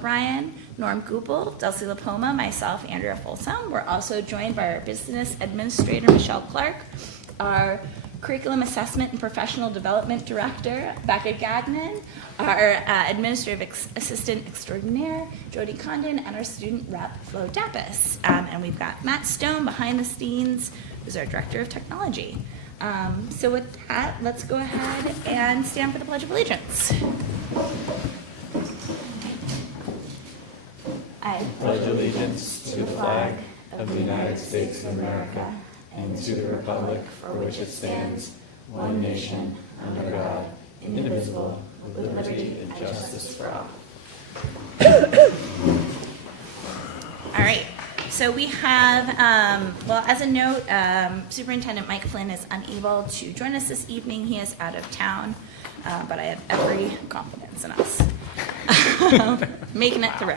O'Brien, Norm Goupel, Dulcie LaPoma, myself, Andrea Folsom. We're also joined by our business administrator, Michelle Clark, our curriculum assessment and professional development director, Becca Gagnon, our administrative assistant extraordinaire, Jody Condon, and our student rep, Flo Dappis. And we've got Matt Stone behind the scenes, who's our director of technology. So with that, let's go ahead and stand for the Pledge of Allegiance. I pledge allegiance to the flag of the United States of America and to the republic for which it stands, one nation, under God, indivisible, with liberty and justice for all. All right. So we have, well, as a note, Superintendent Mike Flynn is unable to join us this evening. He is out of town, but I have every confidence in us making it through.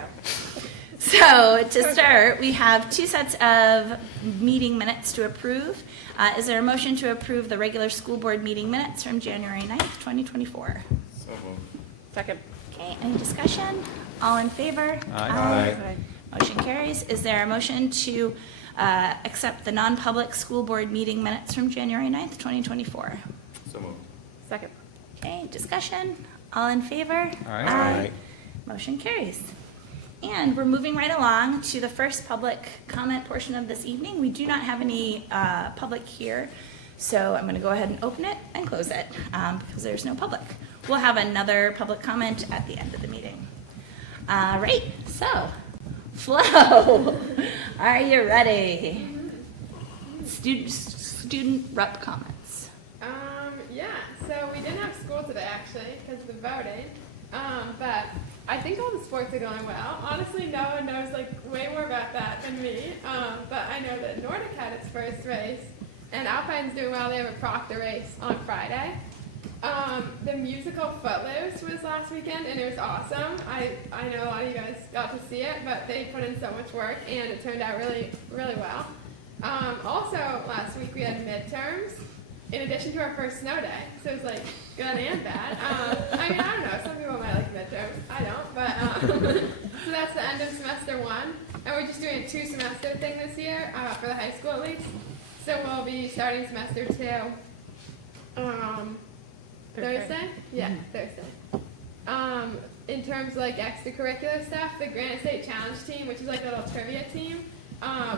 So to start, we have two sets of meeting minutes to approve. Is there a motion to approve the regular school board meeting minutes from January 9th, 2024? So moved. Second. Okay, any discussion? All in favor? Aye. Motion carries. Is there a motion to accept the non-public school board meeting minutes from January 9th, 2024? So moved. Second. Okay, discussion? All in favor? Aye. Motion carries. And we're moving right along to the first public comment portion of this evening. We do not have any public here, so I'm going to go ahead and open it and close it because there's no public. We'll have another public comment at the end of the meeting. Right, so Flo, are you ready? Student rep comments. Yeah, so we didn't have school today actually because of the voting, but I think all the sports are going well. Honestly, no one knows like way more about that than me, but I know that Nordic had its first race, and Alpine's doing well. They have a Proctor race on Friday. The musical Footloose was last weekend, and it was awesome. I know a lot of you guys got to see it, but they put in so much work, and it turned out really, really well. Also, last week we had midterms, in addition to our first snow day, so it was like good and bad. I mean, I don't know, some people might like midterms, I don't, but so that's the end of semester one, and we're just doing a 2-semester thing this year, for the high school at least. So we'll be starting semester 2, Thursday? Yeah, Thursday. In terms of like extracurricular stuff, the Granite State Challenge team, which is like a little trivia team,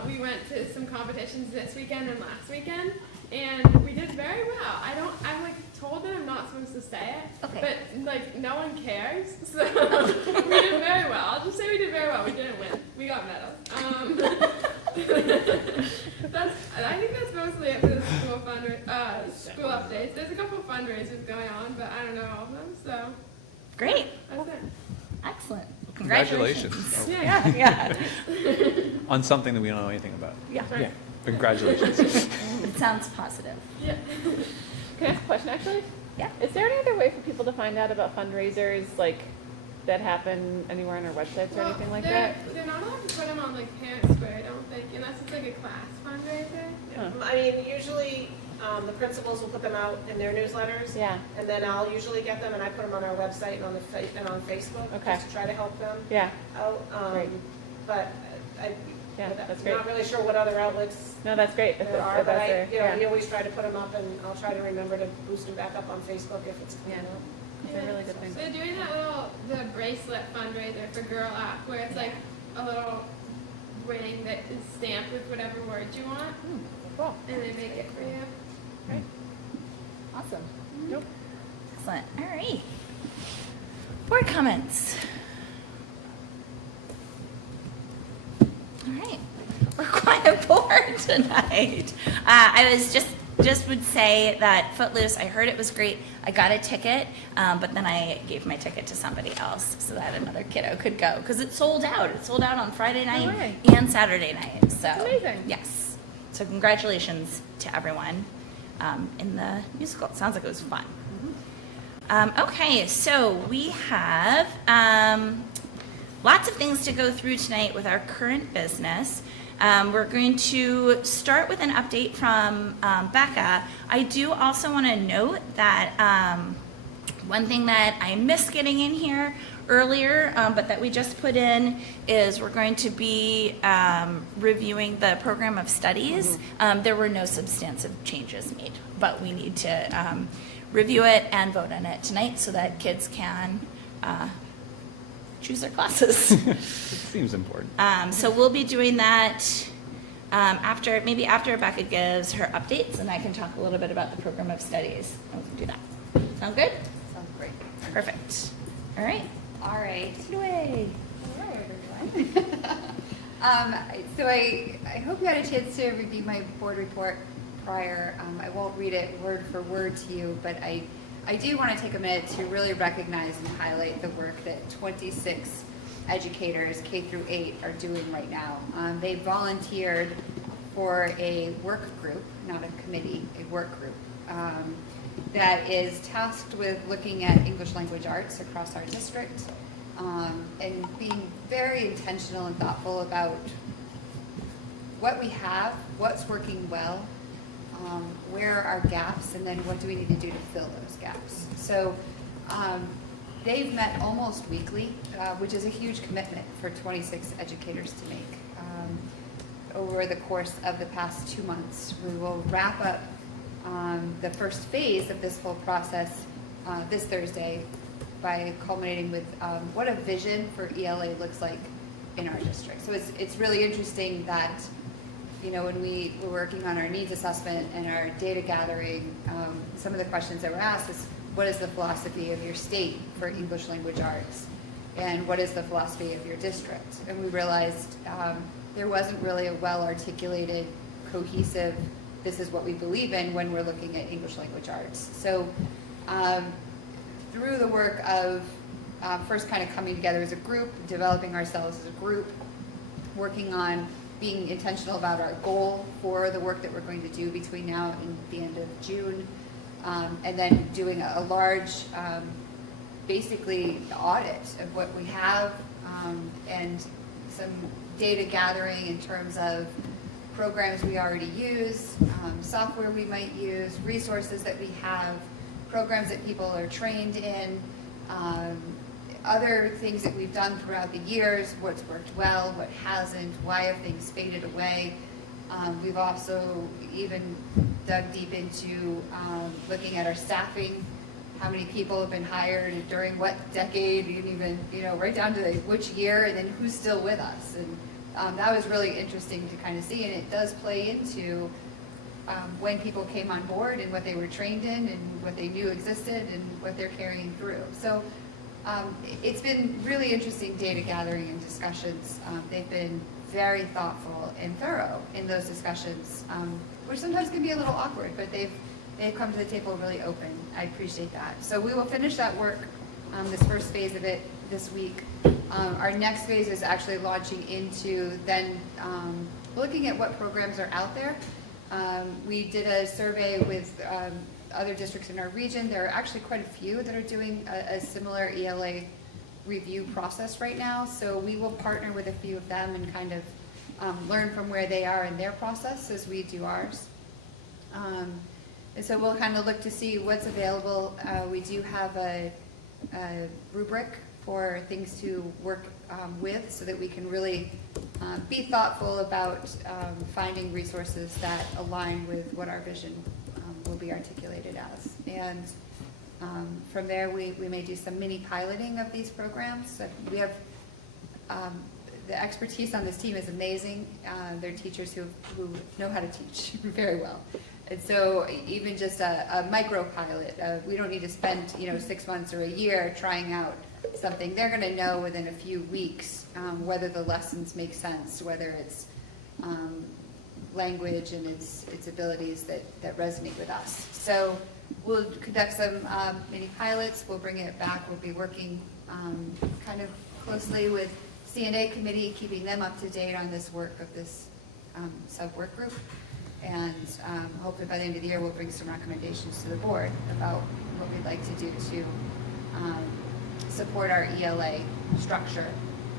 we went to some competitions this weekend and last weekend, and we did very well. I'm like told that I'm not supposed to say it, Okay. but like no one cares, so we did very well. I'll just say we did very well. We didn't win. We got medals. I think that's mostly it for the school updates. There's a couple fundraisers going on, but I don't know all of them, so Great. that's it. Excellent. Congratulations. Congratulations. Yeah. On something that we don't know anything about. Yeah. Yeah. Congratulations. It sounds positive. Yeah. Can I ask a question actually? Yeah. Is there any other way for people to find out about fundraisers like that happen anywhere on our websites or anything like that? They're not allowed to put them on like Parent Square, I don't think, unless it's like a class fundraiser. Huh. I mean, usually the principals will put them out in their newsletters. Yeah. And then I'll usually get them and I put them on our website and on Facebook. Okay. Just to try to help them Yeah. out. Great. But Yeah, I'm that's great. not really sure what other outlets No, that's great. there are, but Yeah. we always try to put them up and I'll try to remember to boost them back up on Facebook if it's coming out. It's a really good thing. They're doing the bracelet fundraiser for Girl Up, where it's like a little ring that is stamped with whatever word you want, Cool. and they make it for you. Great. Awesome. Nope. Excellent. All right. Board comments. All right. We're quite a board tonight. I was just would say that Footloose, I heard it was great. I got a ticket, but then I gave my ticket to somebody else so that another kiddo could go because it sold out. It sold out on Friday night way. and Saturday night. So amazing. Yes. So congratulations to everyone in the musical. It sounds like it was fun. Okay, so we have lots of things to go through tonight with our current business. We're going to start with an update from Becca. I do also want to note that one thing that I missed getting in here earlier, but that we just put in, is we're going to be reviewing the program of studies. There were no substantive changes made, but we need to review it and vote on it tonight so that kids can choose their classes. It seems important. So we'll be doing that after Rebecca gives her updates, and I can talk a little bit about the program of studies. And we can do that. Sound good? Sounds great. Perfect. All right. All right. Take it away. All right, everyone. So I hope you had a chance to review my board report prior. I won't read it word for word to you, but I do want to take a minute to really recognize and highlight the work that 26 educators, K through 8, are doing right now. They volunteered for a work group, not a committee, a work group, that is tasked with looking at English language arts across our district, and being very intentional and thoughtful about what we have, what's working well, where are gaps, and then what do we need to do to fill those gaps. So they've met almost weekly, which is a huge commitment for 26 educators to make. Over the course of the past 2 months, we will wrap up the first phase of this whole process this Thursday by culminating with what a vision for ELA looks like in our district. So it's really interesting that, you know, when we were working on our needs assessment and our data gathering, some of the questions that were asked is, what is the philosophy of your state for English language arts? And what is the philosophy of your district? And we realized there wasn't really a well-articulated, cohesive, this is what we believe in when we're looking at English language arts. So through the work of first kind of coming together as a group, developing ourselves as a group, working on being intentional about our goal for the work that we're going to do between now and the end of June, and then doing a large, basically audit of what we have, and some data gathering in terms of programs we already use, software we might use, resources that we have, programs that people are trained in, other things that we've done throughout the years, what's worked well, what hasn't, why have things faded away. We've also even dug deep into looking at our staffing, how many people have been hired during what decade, and even, you know, right down to which year, and then who's still with us. And that was really interesting to kind of see, and it does play into when people came on board and what they were trained in and what they knew existed and what they're carrying through. So it's been really interesting data gathering and discussions. They've been very thoughtful and thorough in those discussions, which sometimes can be a little awkward, but they've come to the table really open. I appreciate that. So we will finish that work, this first phase of it, this week. Our next phase is actually launching into then looking at what programs are out there. We did a survey with other districts in our region. There are actually quite a few that are doing a similar ELA review process right now. So we will partner with a few of them and kind of learn from where they are in their process as we do ours. And so we'll kind of look to see what's available. We do have a rubric for things to work with so that we can really be thoughtful about finding resources that align with what our vision will be articulated as. And from there, we may do some mini piloting of these programs. So we have the expertise on this team is amazing. They're teachers who know how to teach very well. And so even just a micro pilot, we don't need to spend 6 months or a year trying out something. They're going to know within a few weeks whether the lessons make sense, whether it's language and its abilities that resonate with us. So we'll conduct some mini pilots. We'll bring it back. We'll be working kind of closely with C&A committee, keeping them up to date on this work of this sub-work group. And hopefully by the end of the year, we'll bring some recommendations to the board about what we'd like to do to support our ELA structure,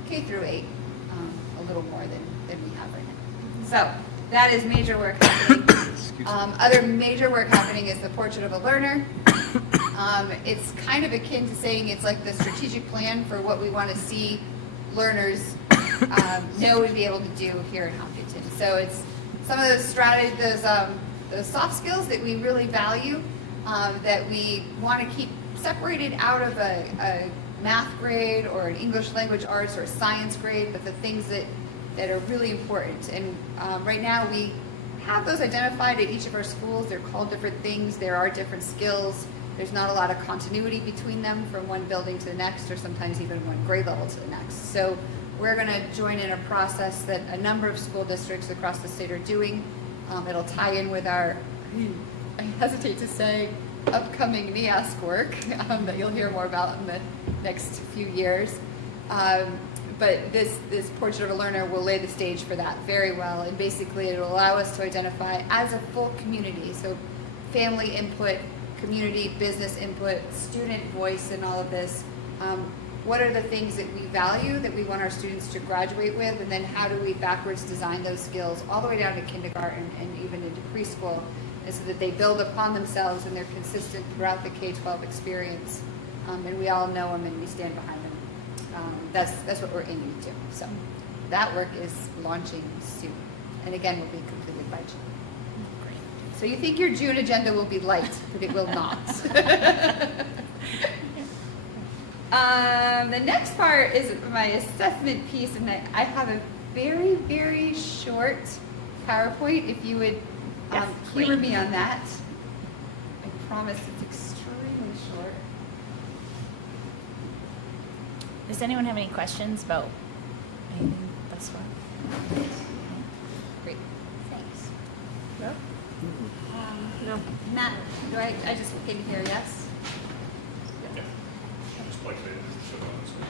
K through 8, a little more than we have right now. So that is major work happening. Other major work happening is the Portrait of a Learner. It's kind of akin to saying it's like the strategic plan for what we want to see learners know and be able to do here in Hopkinton. So it's some of those those soft skills that we really value, that we want to keep separated out of a math grade or an English language arts or a science grade, but the things that are really important. And right now we have those identified at each of our schools. They're called different things. There are different skills. There's not a lot of continuity between them from one building to the next, or sometimes even one grade level to the next. So we're going to join in a process that a number of school districts across the state are doing. It'll tie in with our, I hesitate to say, upcoming NEASC work that you'll hear more about in the next few years. But this portrait of a learner will lay the stage for that very well, and basically it will allow us to identify as a full community, so family input, community, business input, student voice in all of this. What are the things that we value that we want our students to graduate with, and then how do we backwards design those skills all the way down to kindergarten and even into preschool, and so that they build upon themselves and they're consistent throughout the K-12 experience, and we all know them and we stand behind them. That's what we're aiming to do. So that work is launching soon, and again will be completed by June. Great. So you think your June agenda will be light, but it will not. The next part is my assessment piece, and I have a very, very short PowerPoint. If you would Yes, humor please. me on that. I promise it's extremely short. Does anyone have any questions about anything thus far? Great, thanks. No? No. Matt, do I just look in here, yes? Just like they should on this one.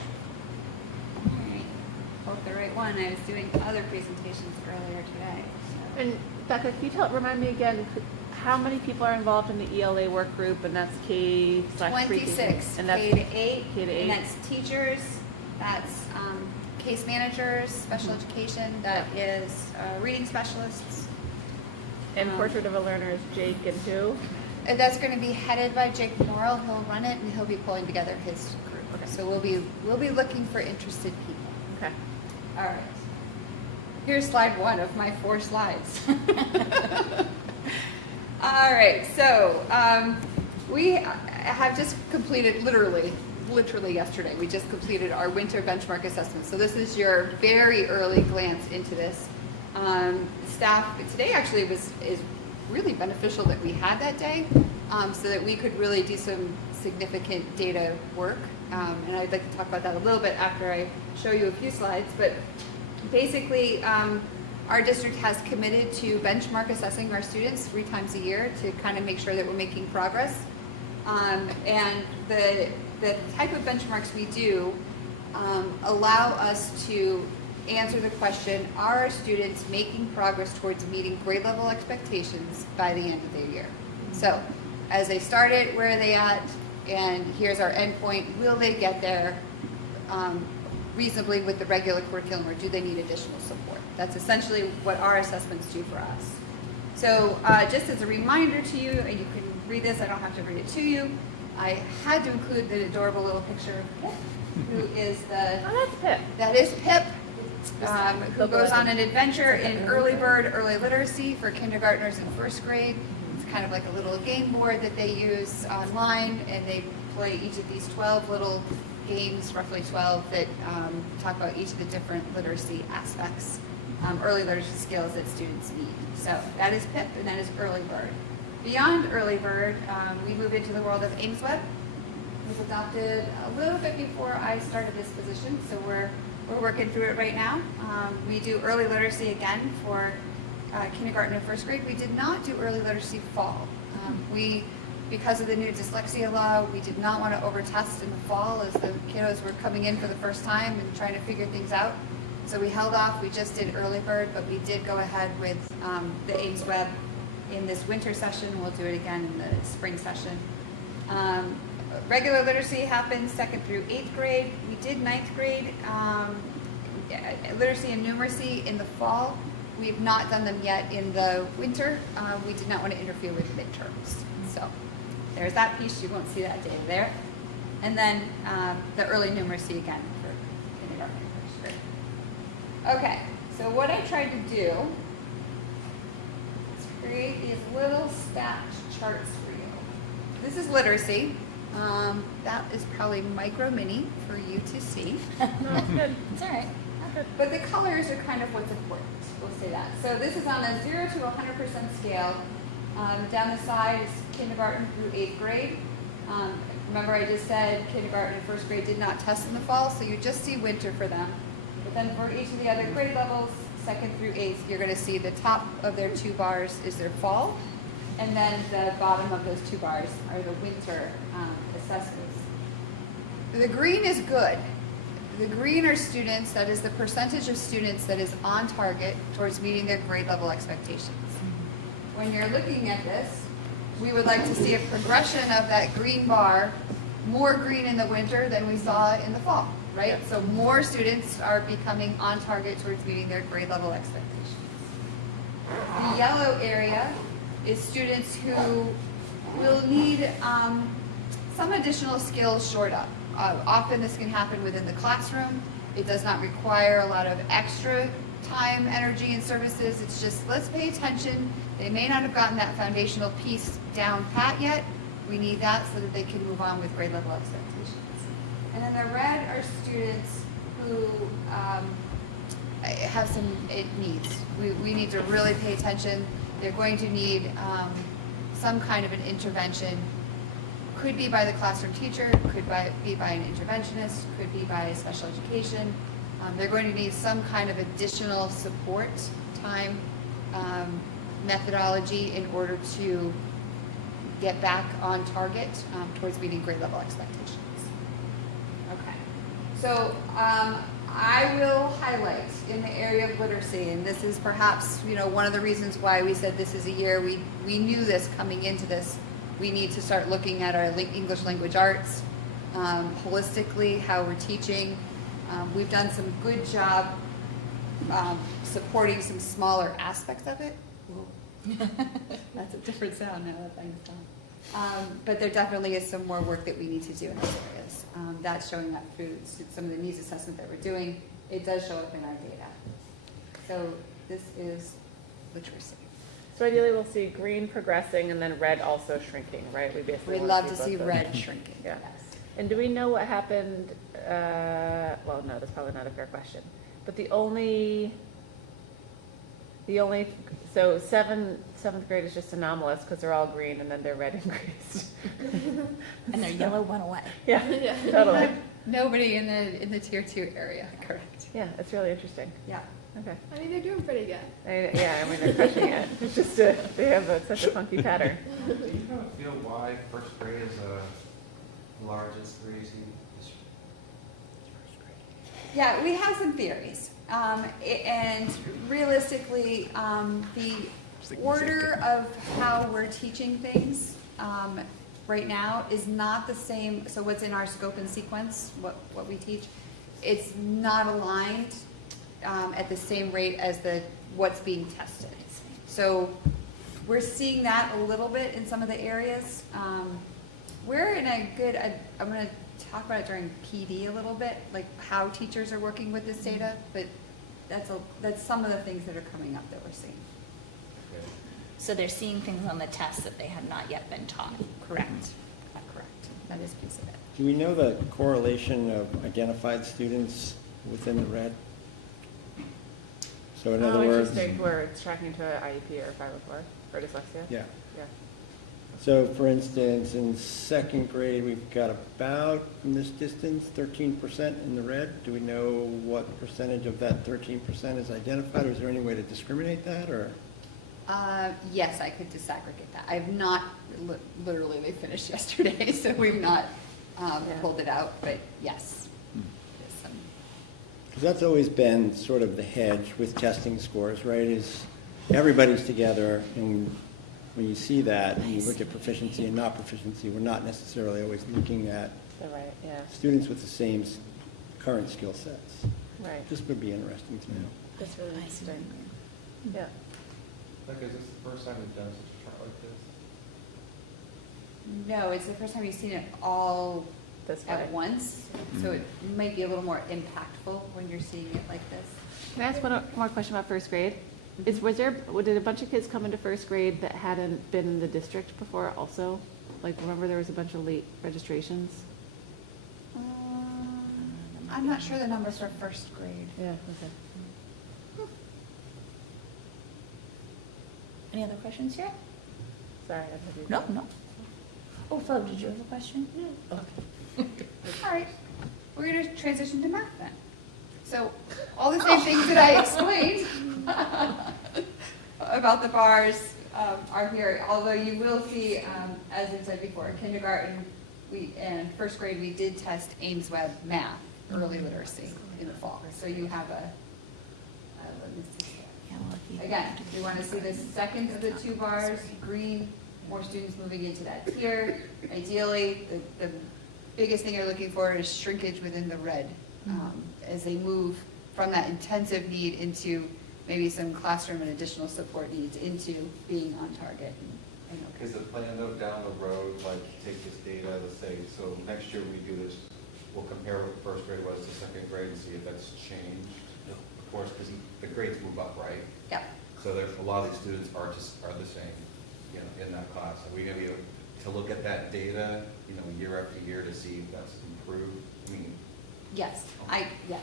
All right. Hope the right one. I was doing other presentations earlier today. So. And Becca, can you remind me again, how many people are involved in the ELA work group, and that's K/pre-K? 26, And that's K to 8, K to 8. and that's teachers, that's case managers, special education, that is reading specialists. And Portrait of a Learner is Jake and who? And that's going to be headed by Jake Morrill. He'll run it, and he'll be pulling together his group. Okay. So we'll be looking for interested people. Okay. All right. Here's slide 1 of my 4 slides. All right, so we have just completed, literally yesterday, we just completed our winter benchmark assessment. So this is your very early glance into this. Staff, today actually is really beneficial that we had that day, so that we could really do some significant data work. And I'd like to talk about that a little bit after I show you a few slides. But basically, our district has committed to benchmark assessing our students 3 times a year to kind of make sure that we're making progress. And the type of benchmarks we do allow us to answer the question, are our students making progress towards meeting grade level expectations by the end of the year? So as they started, where are they at? And here's our endpoint. Will they get there reasonably with the regular curriculum, or do they need additional support? That's essentially what our assessments do for us. So just as a reminder to you, and you can read this, I don't have to read it to you, I had to include the adorable little picture of Pip, who is the... Oh, that's Pip. That is Pip, who goes on an adventure in early bird, early literacy for kindergartners in 1st grade. It's kind of like a little game board that they use online, and they play each of these 12 little games, roughly 12, that talk about each of the different literacy aspects, early literacy skills that students need. So that is Pip, and that is early bird. Beyond early bird, we move into the world of AimsWeb. It was adopted a little bit before I started this position, so we're working through it right now. We do early literacy again for kindergarten and 1st grade. We did not do early literacy fall. Because of the new dyslexia law, we did not want to overtest in the fall as the kiddos were coming in for the first time and trying to figure things out. So we held off. We just did early bird, but we did go ahead with the AimsWeb in this winter session. We'll do it again in the spring session. Regular literacy happens 2nd through 8th grade. We did 9th grade literacy and numeracy in the fall. We've not done them yet in the winter. We did not want to interfere with midterms. So there's that piece, you won't see that data there. And then the early numeracy again for kindergarten and first grade. Okay, so what I tried to do is create these little stacked charts for you. This is literacy. That is probably micro mini for you to see. No, it's good. It's all right. But the colors are kind of what's important. We'll say that. So this is on a 0 to 100% scale. Down the side is kindergarten through 8th grade. Remember I just said kindergarten and first grade did not test in the fall, so you just see winter for them. But then for each of the other grade levels, 2nd through 8th, you're going to see the top of their 2 bars is their fall, and then the bottom of those 2 bars are the winter assessments. The green is good. The green are students, that is the percentage of students that is on target towards meeting their grade level expectations. When you're looking at this, we would like to see a progression of that green bar, more green in the winter than we saw in the fall, right? So more students are becoming on target towards meeting their grade level expectations. The yellow area is students who will need some additional skills shored up. Often this can happen within the classroom. It does not require a lot of extra time, energy, and services. It's just, let's pay attention. They may not have gotten that foundational piece down pat yet. We need that so that they can move on with grade level expectations. And then the red are students who have some needs. We need to really pay attention. They're going to need some kind of an intervention. Could be by the classroom teacher, could be by an interventionist, could be by special education. They're going to need some kind of additional support, time, methodology in order to get back on target towards meeting grade level expectations. Okay, so I will highlight in the area of literacy, and this is perhaps one of the reasons why we said this is a year we knew this coming into this. We need to start looking at our English language arts holistically, how we're teaching. We've done some good job supporting some smaller aspects of it. That's a different sound now that thing's done. But there definitely is some more work that we need to do in those areas. That's showing up through some of the needs assessment that we're doing. It does show up in our data. So this is literacy. So ideally, we'll see green progressing and then red also shrinking, right? We basically We'd want love to both see those. red shrinking. Yeah. Yes. And do we know what happened? Well, no, that's probably not a fair question. But the only, so seventh grade is just anomalous because they're all green and then their red increased. And their yellow went away. Yeah, totally. Nobody in the tier 2 area, correct? Yeah, it's really interesting. Yeah. Okay. I mean, they're doing pretty good. Yeah, I mean, they're crushing it. It's just, they have such a funky pattern. Do you kind of feel why first grade is the largest grade this Yeah, we have some theories. And realistically, the order of how we're teaching things right now is not the same. So what's in our scope and sequence, what we teach, it's not aligned at the same rate as what's being tested. So we're seeing that a little bit in some of the areas. We're in a good, I'm going to talk about it during PD a little bit, like how teachers are working with this data, but that's some of the things that are coming up that we're seeing. So they're seeing things on the test that they have not yet been taught. Correct. Correct. That is a piece of it. Do we know the correlation of identified students within the red? So in other words, Interesting, where it's tracking to an IEP or 504 for dyslexia? yeah. Yeah. So for instance, in second grade, we've got about, from this distance, 13% in the red. Do we know what percentage of that 13% is identified, or is there any way to discriminate that, or? Yes, I could disaggregate that. I've not, literally, they finished yesterday, so we've not pulled it out, but yes. There's some. Because that's always been sort of the hedge with testing scores, right, is everybody's together, and when you see that, and you look at proficiency and not proficiency, we're not necessarily always looking at Right, yeah, students with the same current skill sets. right. This would be interesting to know. That's really interesting. Yeah. Like, is this the first time we've done such a chart like this? No, it's the first time you've seen it all This way. at once, so it might be a little more impactful when you're seeing it like this. Can I ask one more question about first grade? Did a bunch of kids come into first grade that hadn't been in the district before also? Like, remember there was a bunch of late registrations? I'm not sure the numbers for first grade. Yeah, okay. Any other questions here? Sorry, I have you. No, no. Oh, Phil, did you have a question? No. Okay. All right, we're gonna transition to math then. So, all the same things that I explained about the bars are here, although you will see, as I said before, kindergarten, and first grade, we did test Ames Web math, early literacy in the fall. So you have let me see here. Yeah, well, if you- Again, we want to see the second of the two bars, green, more students moving into that tier. Ideally, the biggest thing you're looking for is shrinkage within the red as they move from that intensive need into maybe some classroom and additional support needs into being on target. And okay. Is the plan though down the road, like take this data, let's say, so next year we do this, we'll compare what first grade was to second grade and see if that's changed? Of course, because the grades move up, right? Yeah. So there's a lot of these students are the same, you know, in that class. Are we gonna be able to look at that data, you know, year after year to see if that's improved? I mean, Yes, yes.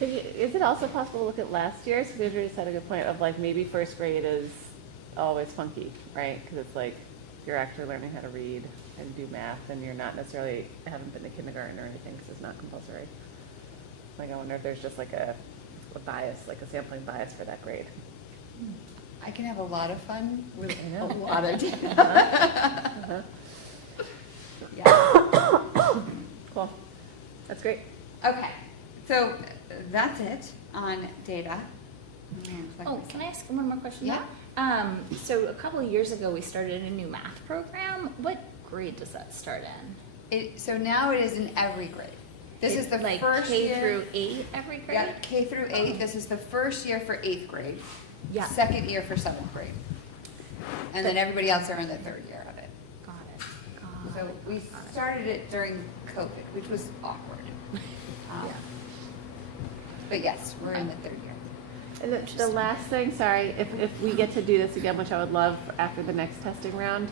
Is it also possible to look at last year's? Because Andrew just had a good point of like maybe first grade is always funky, right? Because it's like you're actually learning how to read and do math, and you're not necessarily haven't been to kindergarten or anything because it's not compulsory. Like I wonder if there's just like a bias, like a sampling bias for that grade. I can have a lot of fun with I a know. lot of data. Uh-huh. Yeah. Cool. That's great. Okay, so that's it on data. Oh, can I ask one more question? Yeah. So a couple of years ago, we started a new math program. What grade does that start in? So now it is in every grade. This is the like first K year. through 8 every grade? Yeah, K through 8. This is the first year for 8th grade. Yeah. Second year for 7th grade. And then everybody else are in the 3rd year of it. Got it. Got So it. we Got it. started it during COVID, which was awkward. Yeah. But yes, we're in the 3rd year. And the last thing, sorry, if we get to do this again, which I would love after the next testing round,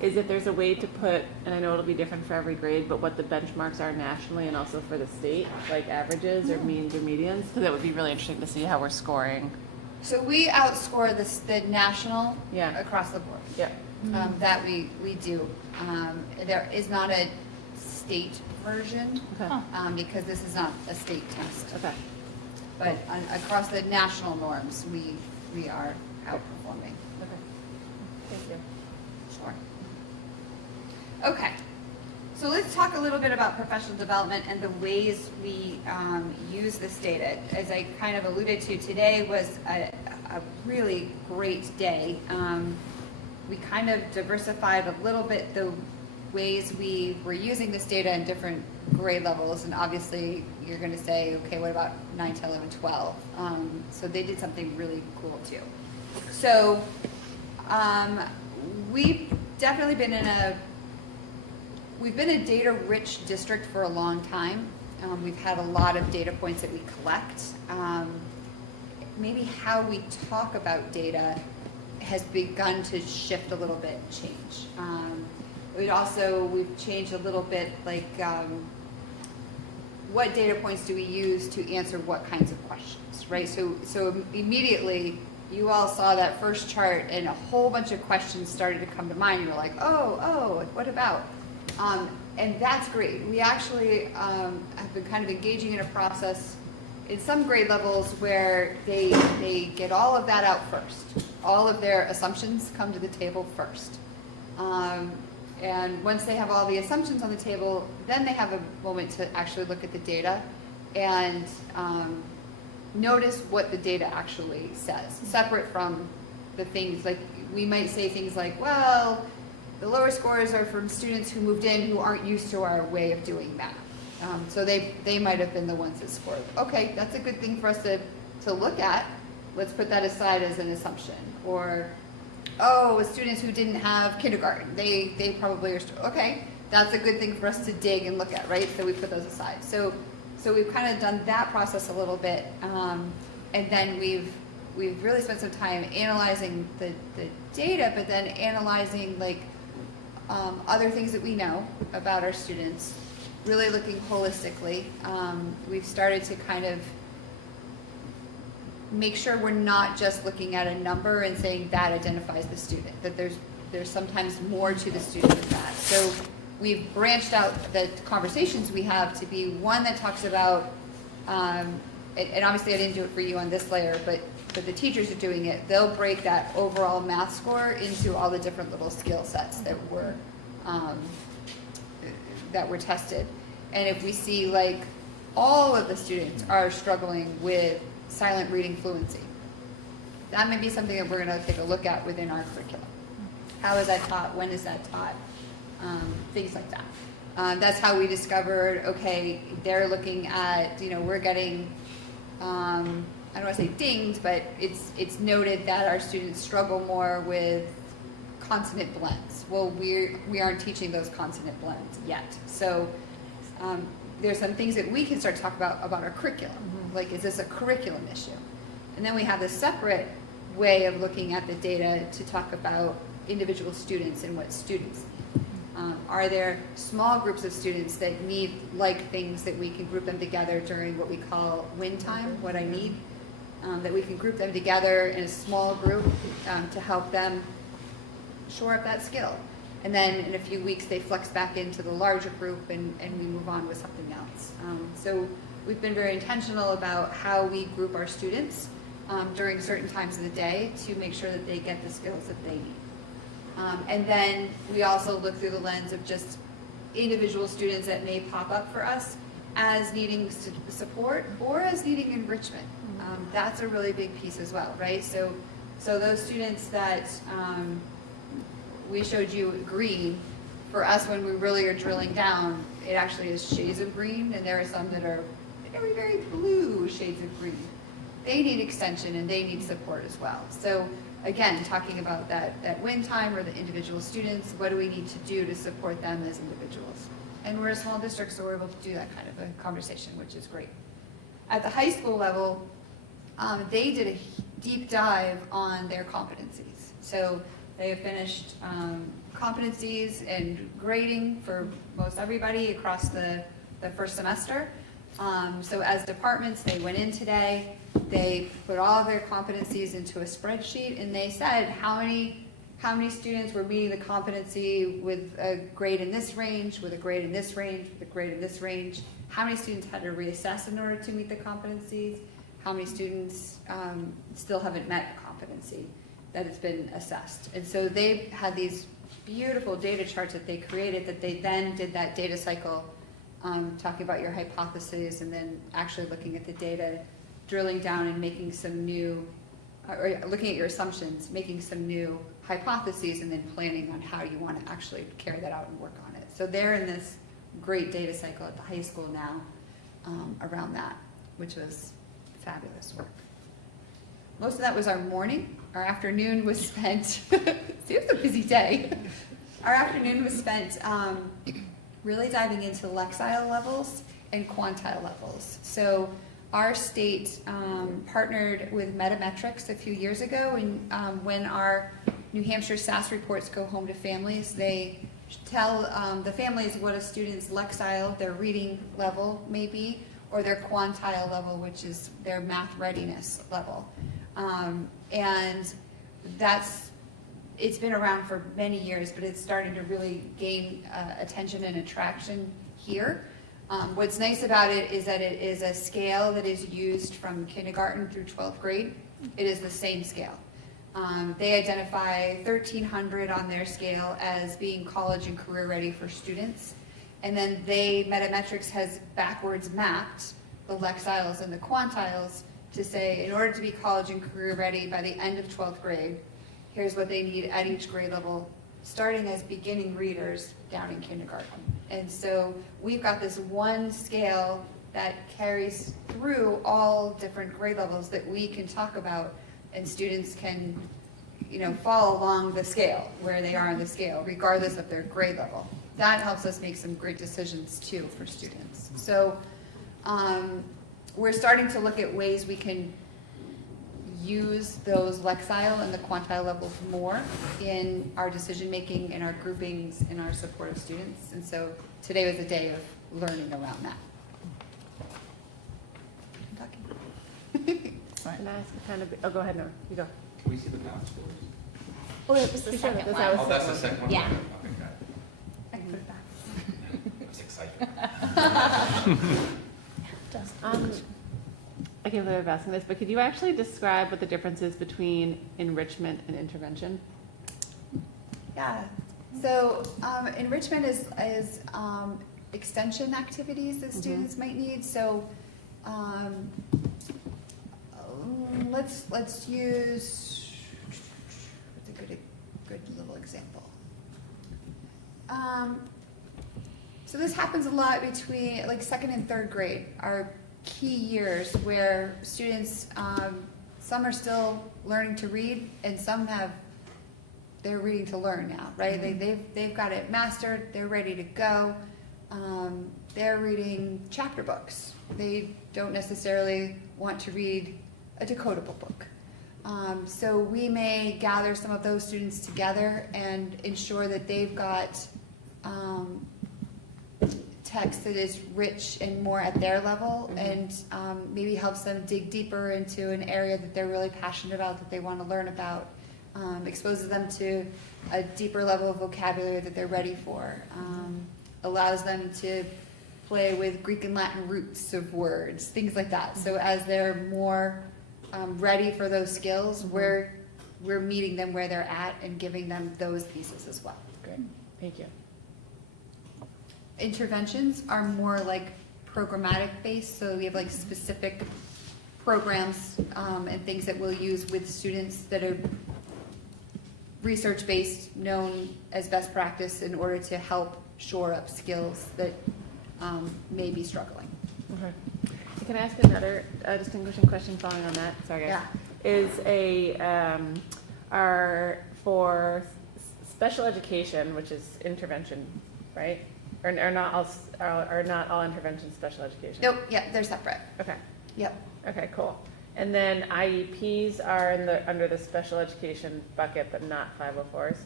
is if there's a way to put, and I know it'll be different for every grade, but what the benchmarks are nationally and also for the state, like averages or means or medians, because that would be really interesting to see how we're scoring. So we outscore the national Yeah. across the board. Yeah. That we do. There is not a state version Okay. because this is not a state test. Okay. But across the national norms, we are outperforming. Okay. Thank you. Sure. Okay. So let's talk a little bit about professional development and the ways we use this data. As I kind of alluded to, today was a really great day. We kind of diversified a little bit the ways we were using this data in different grade levels, and obviously you're going to say, okay, what about 9, 10, 11, 12? So they did something really cool too. So we've definitely been we've been a data-rich district for a long time. We've had a lot of data points that we collect. Maybe how we talk about data has begun to shift a little bit and change. We've changed a little bit, like what data points do we use to answer what kinds of questions, right? So immediately you all saw that first chart and a whole bunch of questions started to come to mind. You were like, oh, what about? And that's great. We actually have been kind of engaging in a process in some grade levels where they get all of that out first. All of their assumptions come to the table first. And once they have all the assumptions on the table, then they have a moment to actually look at the data and notice what the data actually says, separate from the things like, we might say things like, well, the lower scores are from students who moved in who aren't used to our way of doing math. So they might have been the ones that scored. Okay, that's a good thing for us to look at. Let's put that aside as an assumption. Or oh, students who didn't have kindergarten, they probably are, okay, that's a good thing for us to dig and look at, right? So we put those aside. So we've kind of done that process a little bit, and then we've really spent some time analyzing the data, but then analyzing like other things that we know about our students, really looking holistically. We've started to kind of make sure we're not just looking at a number and saying that identifies the student, that there's sometimes more to the student than that. So we've branched out the conversations we have to be one that talks about, and obviously I didn't do it for you on this layer, but the teachers are doing it. They'll break that overall math score into all the different little skill sets that were tested. And if we see like all of the students are struggling with silent reading fluency, that may be something that we're going to take a look at within our curriculum. How is that taught? When is that taught? Things like that. That's how we discovered, okay, they're looking at, we're getting, I don't want to say dinged, but it's noted that our students struggle more with consonant blends. Well, we aren't teaching those consonant blends yet. So there's some things that we can start to talk about our curriculum. Like, is this a curriculum issue? And then we have this separate way of looking at the data to talk about individual students and what students need. Are there small groups of students that need like things that we can group them together during what we call win time, what I need, that we can group them together in a small group to help them shore up that skill. And then in a few weeks they flex back into the larger group and we move on with something else. So we've been very intentional about how we group our students during certain times of the day to make sure that they get the skills that they need. And then we also look through the lens of just individual students that may pop up for us as needing support or as needing enrichment. That's a really big piece as well, right? So those students that we showed you green, for us when we really are drilling down, it actually is shades of green, and there are some that are very, very blue shades of green. They need extension and they need support as well. So again, talking about that win time or the individual students, what do we need to do to support them as individuals? And we're a small district, so we're able to do that kind of a conversation, which is great. At the high school level, they did a deep dive on their competencies. So they have finished competencies and grading for most everybody across the first semester. So as departments, they went in today, they put all of their competencies into a spreadsheet, and they said how many students were meeting the competency with a grade in this range, with a grade in this range, with a grade in this range, how many students had to reassess in order to meet the competencies, how many students still haven't met the competency that has been assessed. And so they had these beautiful data charts that they created that they then did that data cycle, talking about your hypotheses and then actually looking at the data, drilling down and making some new, or looking at your assumptions, making some new hypotheses, and then planning on how you want to actually carry that out and work on it. So they're in this great data cycle at the high school now around that, which was fabulous work. Most of that was our morning. Our afternoon was spent, it was a busy day. Our afternoon was spent really diving into Lexile levels and quantile levels. So our state partnered with Metametrics a few years ago, and when our New Hampshire SAS reports go home to families, they tell the families what a student's Lexile, their reading level may be, or their quantile level, which is their math readiness level. And it's been around for many years, but it's starting to really gain attention and attraction here. What's nice about it is that it is a scale that is used from kindergarten through 12th grade. It is the same scale. They identify 1,300 on their scale as being college and career ready for students. And then Metametrics has backwards mapped the Lexiles and the quantiles to say, in order to be college and career ready by the end of 12th grade, here's what they need at each grade level, starting as beginning readers down in kindergarten. And so we've got this one scale that carries through all different grade levels that we can talk about, and students can fall along the scale, where they are on the scale, regardless of their grade level. That helps us make some great decisions too for students. So we're starting to look at ways we can use those lexile and the quantile levels more in our decision-making, in our groupings, in our support of students. And so today was a day of learning around that. I'm talking. Can I ask a kind of, oh, go ahead, Nora, you go. Can we see the math scores? Oh, it was the Sure, second that's one. how Oh, that's the second one? Yeah. Okay, got it. I can put it back. I was excited. I can't believe I'm asking this, but could you actually describe what the difference is between enrichment and intervention? Yeah. So enrichment is extension activities that students might need. So let's use what's a good little example. So this happens a lot between like second and third grade are key years where students, some are still learning to read and some they're reading to learn now, right? They've got it mastered, they're ready to go. They're reading chapter books. They don't necessarily want to read a decodable book. So we may gather some of those students together and ensure that they've got text that is rich and more at their level, and maybe helps them dig deeper into an area that they're really passionate about, that they want to learn about, exposes them to a deeper level of vocabulary that they're ready for, allows them to play with Greek and Latin roots of words, things like that. So as they're more ready for those skills, we're meeting them where they're at and giving them those pieces as well. Great, thank you. Interventions are more like programmatic based, so we have like specific programs and things that we'll use with students that are research based, known as best practice in order to help shore up skills that may be struggling. Okay. Can I ask another distinguishing question following on that? Sorry, guys. Yeah. Is for special education, which is intervention, right? Or not all interventions special education? Nope, yeah, they're separate. Okay. Yep. Okay, cool. And then IEPs are under the special education bucket, but not 504s?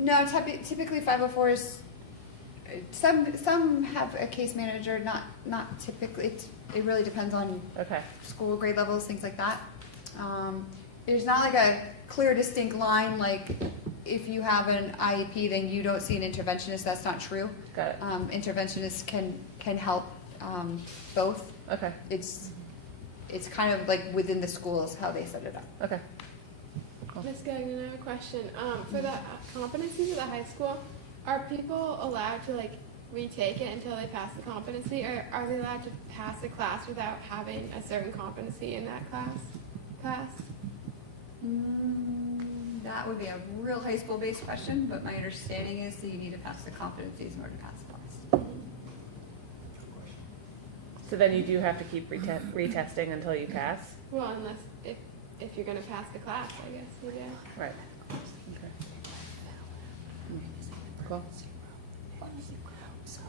No, typically 504s, some have a case manager, not typically. It really depends on Okay. school grade levels, things like that. There's not like a clear, distinct line, like if you have an IEP, then you don't see an interventionist. That's not true. Got it. Interventionists can help both. Okay. It's kind of like within the schools how they set it up. Okay. Ms. Gagnon, I have a question. For the competencies of the high school, are people allowed to like retake it until they pass the competency, or are they allowed to pass a class without having a certain competency in that class? That would be a real high school based question, but my understanding is that you need to pass the competencies in order to pass the class. So then you do have to keep retesting until you pass? Well, unless if you're going to pass the class, I guess you do. Right. Okay. Cool.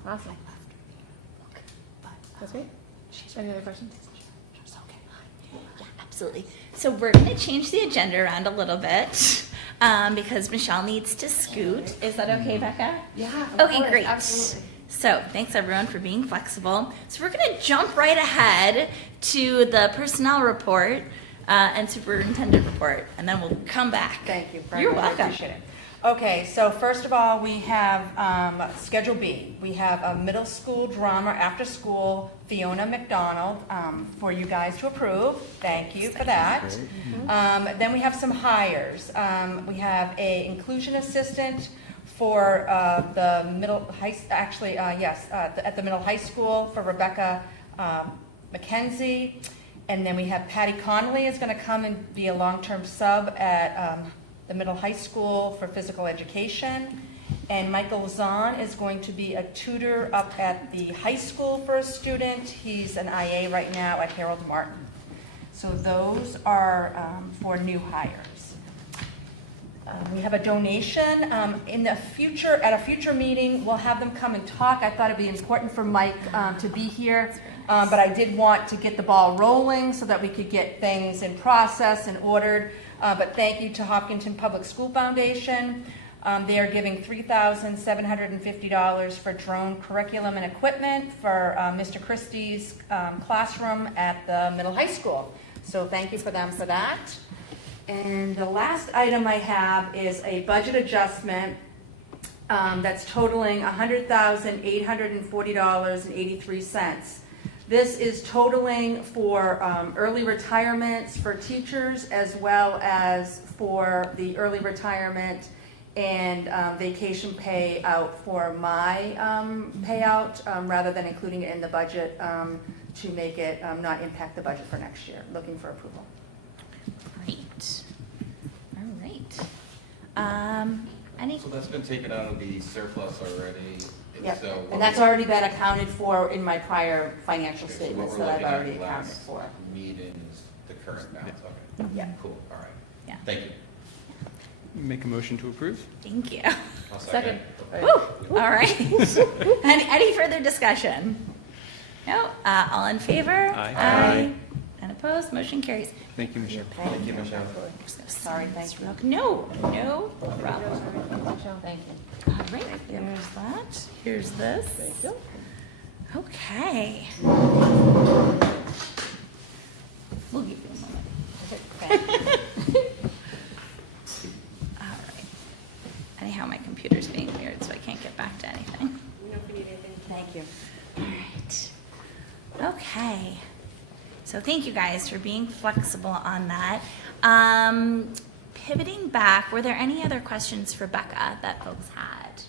Awesome. That's great. Any other questions? Yeah, absolutely. So we're going to change the agenda around a little bit because Michelle needs to scoot. Is that okay, Becca? Yeah. Okay, great. Absolutely. So thanks everyone for being flexible. So we're going to jump right ahead to the personnel report and superintendent report, and then we'll come back. Thank you very You're much. I welcome. appreciate it. Okay, so first of all, we have Schedule B. We have a middle school drama after school, Fiona McDonald, for you guys to approve. Thank you for that. Then we have some hires. We have a inclusion assistant for the middle high, at the middle high school for Rebecca McKenzie. And then we have Patty Connolly is going to come and be a long-term sub at the middle high school for physical education. And Michael Zahn is going to be a tutor up at the high school for a student. He's an IA right now at Harold Martin. So those are for new hires. We have a donation. In the future, at a future meeting, we'll have them come and talk. I thought it'd be important for Mike to be here, but I did want to get the ball rolling so that we could get things in process and ordered. But thank you to Hopkinton Public School Foundation. They are giving $3,750 for drone curriculum and equipment for Mr. Christie's classroom at the middle high school. So thank you for them for that. And the last item I have is a budget adjustment that's totaling $100,840.83. This is totaling for early retirements for teachers as well as for the early retirement and vacation payout for my payout rather than including it in the budget to make it not impact the budget for next year. Looking for approval. Great. All right. Any? So that's been taken out of the surplus already? Yep, So what and that's we're- already been accounted for in my prior financial okay, so statements what we're that I've looking at already accounted last for. meeting is the current balance, okay. Yeah. Cool, all right. Yeah. Thank you. Make a motion to approve? Thank you. I'll Second. Woo! All right. Any further discussion? No? All in favor? Aye. And opposed? Motion carries. Thank you, Michelle. Thank you, Michelle. Sorry, thank you. No problem. Thank you. All right, there's that. Here's this. Thank you. Okay. We'll give you a moment. All right. Anyhow, my computer's being weird, so I can't get back to anything. Thank you. All right. Okay. So thank you guys for being flexible on that. Pivoting back, were there any other questions for Becca that folks had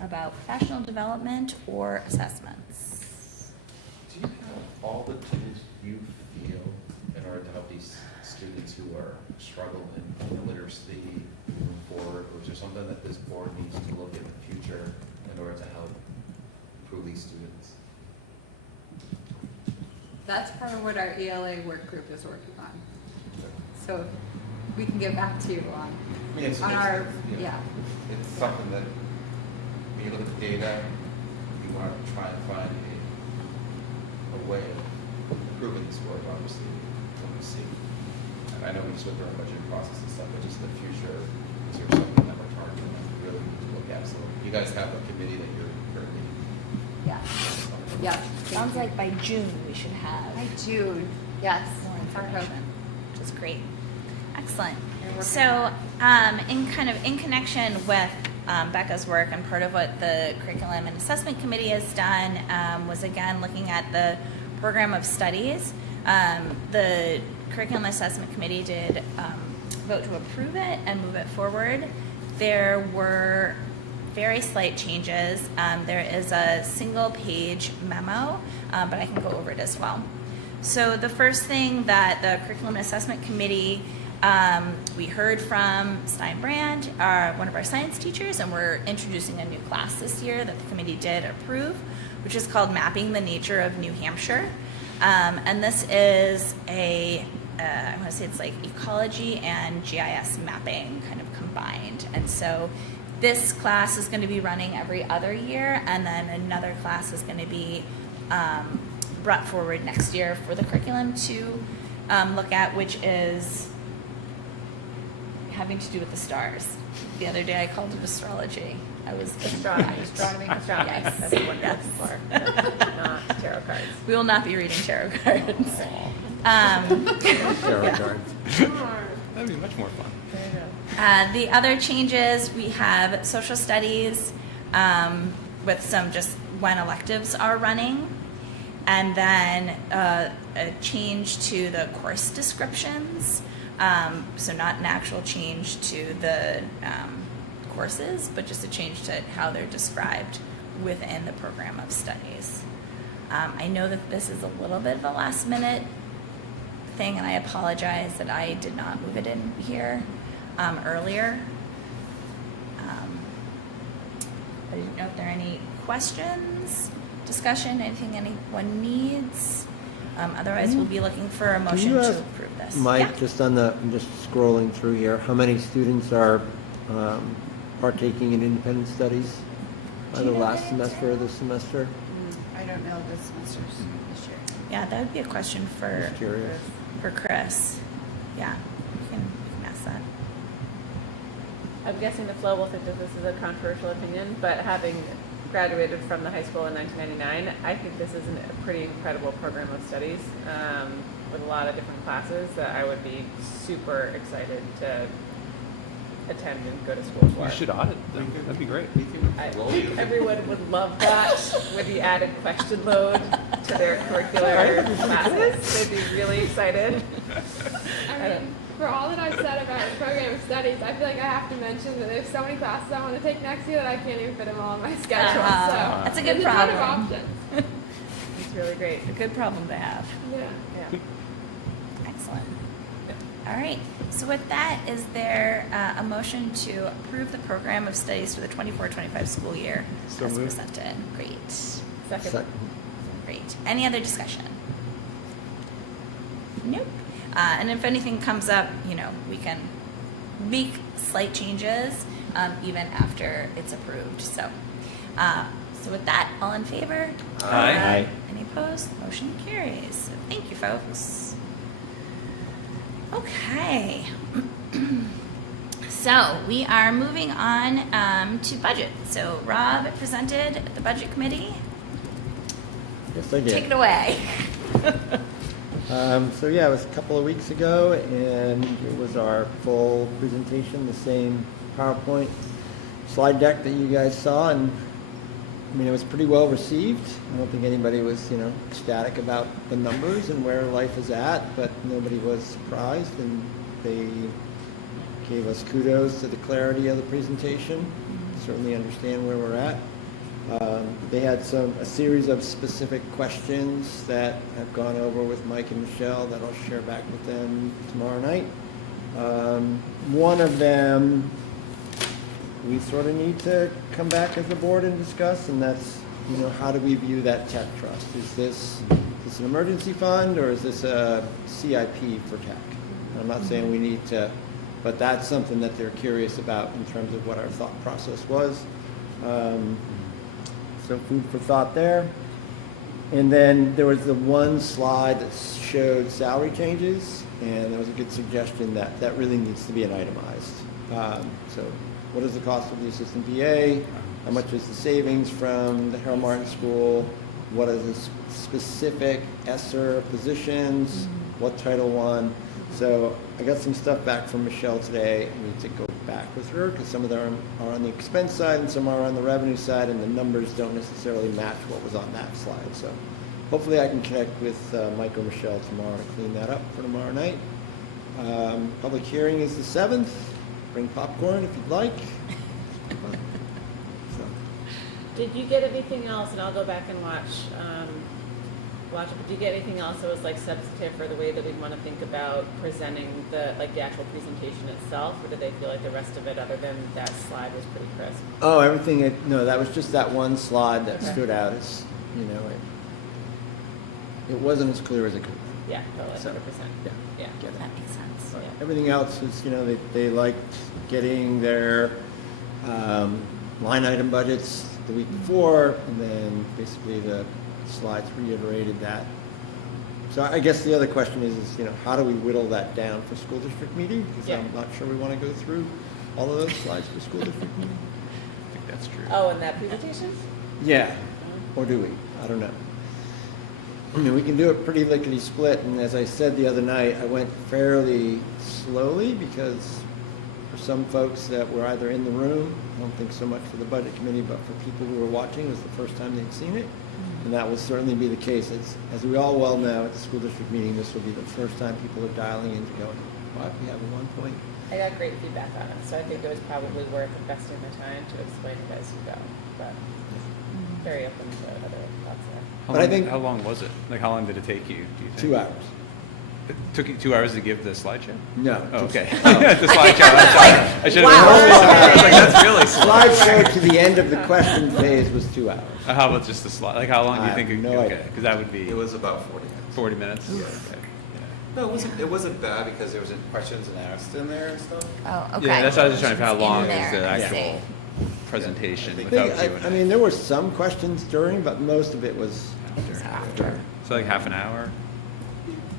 about professional development or assessments? Do you have all the tools you feel in order to help these students who are struggling in literacy moving forward? Or is there something that this board needs to look at in the future in order to help improve these students? That's part of what our ELA work group is working on. So we can get back to you on, I mean, on our, you know, yeah. It's something that, when you look at the data, you want to try and find a way of improving this work, obviously, what we see. And I know we just went through our budget process and stuff, but just in the future, is there something that we're targeting that we really need to look at? So you guys have a committee that you're currently. Yeah. Yeah. Sounds like by June we should have By June, yes. more Our hope. information, which is great. Excellent. You're working So, in connection with Becca's work, and part of what the Curriculum and Assessment Committee has done was again looking at the program of studies. The Curriculum Assessment Committee did vote to approve it and move it forward. There were very slight changes. There is a single page memo, but I can go over it as well. So the first thing that the Curriculum and Assessment Committee, we heard from Stein Brand, one of our science teachers, and we're introducing a new class this year that the committee did approve, which is called Mapping the Nature of New Hampshire. And this is I want to say it's like ecology and GIS mapping kind of combined. And so this class is going to be running every other year, and then another class is going to be brought forward next year for the curriculum to look at, which is having to do with the stars. The other day I called it astrology. I was Astronomy. Astronomy. Yes. That's what we're looking for. Not tarot cards. We will not be reading tarot cards. Tarot cards. That'd be much more fun. There you go. The other changes, we have social studies with some just when electives are running, and then a change to the course descriptions. So not an actual change to the courses, but just a change to how they're described within the program of studies. I know that this is a little bit of a last minute thing, and I apologize that I did not move it in here earlier. I didn't know if there are any questions, discussion, anything anyone needs. Otherwise, we'll be looking for a Can motion you to ask approve this. Mike, Yeah. just on the, I'm just scrolling through here, how many students are partaking in independent studies? Do Either you know last that semester or this semester? I don't know this semester's this year. Yeah, that would be a question for Just curious. Chris. Yeah, we can ask that. I'm guessing the flow will think that this is a controversial opinion, but having graduated from the high school in 1999, I think this is a pretty incredible program of studies with a lot of different classes that I would be super excited to attend and go to school for. You should audit them. That'd be great. I think everyone would love that with the added question load to their curricular classes. They'd be really excited. I mean, for all that I've said about the program of studies, I feel like I have to mention that there's so many classes I want to take next year that I can't even fit them all on my schedule. Uh-huh. So That's a good there's ton of problem. options. It's really great. A good problem to have. Yeah. Yeah. Excellent. All right. So with that, is there a motion to approve the program of studies for the 24-25 school year So as moved. presented? Great. Second. Great. Any other discussion? Nope. And if anything comes up, we can make slight changes even after it's approved. So with that, all in favor? Aye. Aye. Any opposed? Motion carries. So thank you, folks. Okay. So we are moving on to budget. So Rob presented the budget committee. Yes, I did. Take it away. So yeah, it was a couple of weeks ago, and it was our full presentation, the same PowerPoint slide deck that you guys saw, and I mean, it was pretty well received. I don't think anybody was, ecstatic about the numbers and where life is at, but nobody was surprised, and they gave us kudos to the clarity of the presentation. Certainly understand where we're at. They had a series of specific questions that I've gone over with Mike and Michelle that I'll share back with them tomorrow night. One of them we sort of need to come back as a board and discuss, and that's, how do we view that tech trust? Is this an emergency fund, or is this a CIP for tech? I'm not saying we need to, but that's something that they're curious about in terms of what our thought process was. So food for thought there. And then there was the one slide that showed salary changes, and there was a good suggestion that that really needs to be an itemized. So what is the cost of the assistant BA? How much is the savings from the Harold Martin School? What are the specific ESSER positions? What Title I? So I got some stuff back from Michelle today. I need to go back with her because some of them are on the expense side and some are on the revenue side, and the numbers don't necessarily match what was on that slide. So hopefully I can connect with Mike or Michelle tomorrow to clean that up for tomorrow night. Public hearing is the 7th. Bring popcorn if you'd like. So, Did you get anything else, and I'll go back and watch it, but did you get anything else that was like substantive for the way that we want to think about presenting the actual presentation itself, or did they feel like the rest of it, other than that slide, was pretty crisp? oh, everything, no, that was just that one slide that Okay. stood out as, it wasn't as clear as it could be. Yeah, totally, 100%. So, yeah. Yeah. Get it. That makes sense. But Yeah. everything else was, they liked getting their line item budgets the week before, and then basically the slides reiterated that. So I guess the other question is how do we whittle that down for school district meeting? Because Yeah. I'm not sure we want to go through all of those slides for school district meeting. I think that's true. Oh, and that presentation? Yeah, or do we? I don't know. I mean, we can do it pretty lickety split, and as I said the other night, I went fairly slowly because for some folks that were either in the room, I don't think so much for the budget committee, but for people who were watching, it was the first time they'd seen it. And that will certainly be the case. As we all well know, at the school district meeting, this will be the first time people are dialing in to going, what, we have a 1 point? I got great feedback on it, so I think it was probably worth investing the time to explain it as you go, but very open to other thoughts there. But I think- How long was it? Like, how long did it take you, do you think? 2 hours. It took you 2 hours to give the slideshow? No. Oh, just- okay. The slideshow. I should have I was like, that's really slow. Slideshow to the end of the question phase was 2 hours. How about just the slide? Like, how long do I you think? have it- no okay, idea. because that would be It was about 40 minutes. 40 minutes. Yeah. Okay. No, it wasn't bad because there was questions and answers in there and stuff. Oh, okay. Yeah, that's what I was just trying to find. How long In is the there, I actual see. presentation I think- without I Q&A? mean, there were some questions during, but most of it was After. So like half an hour?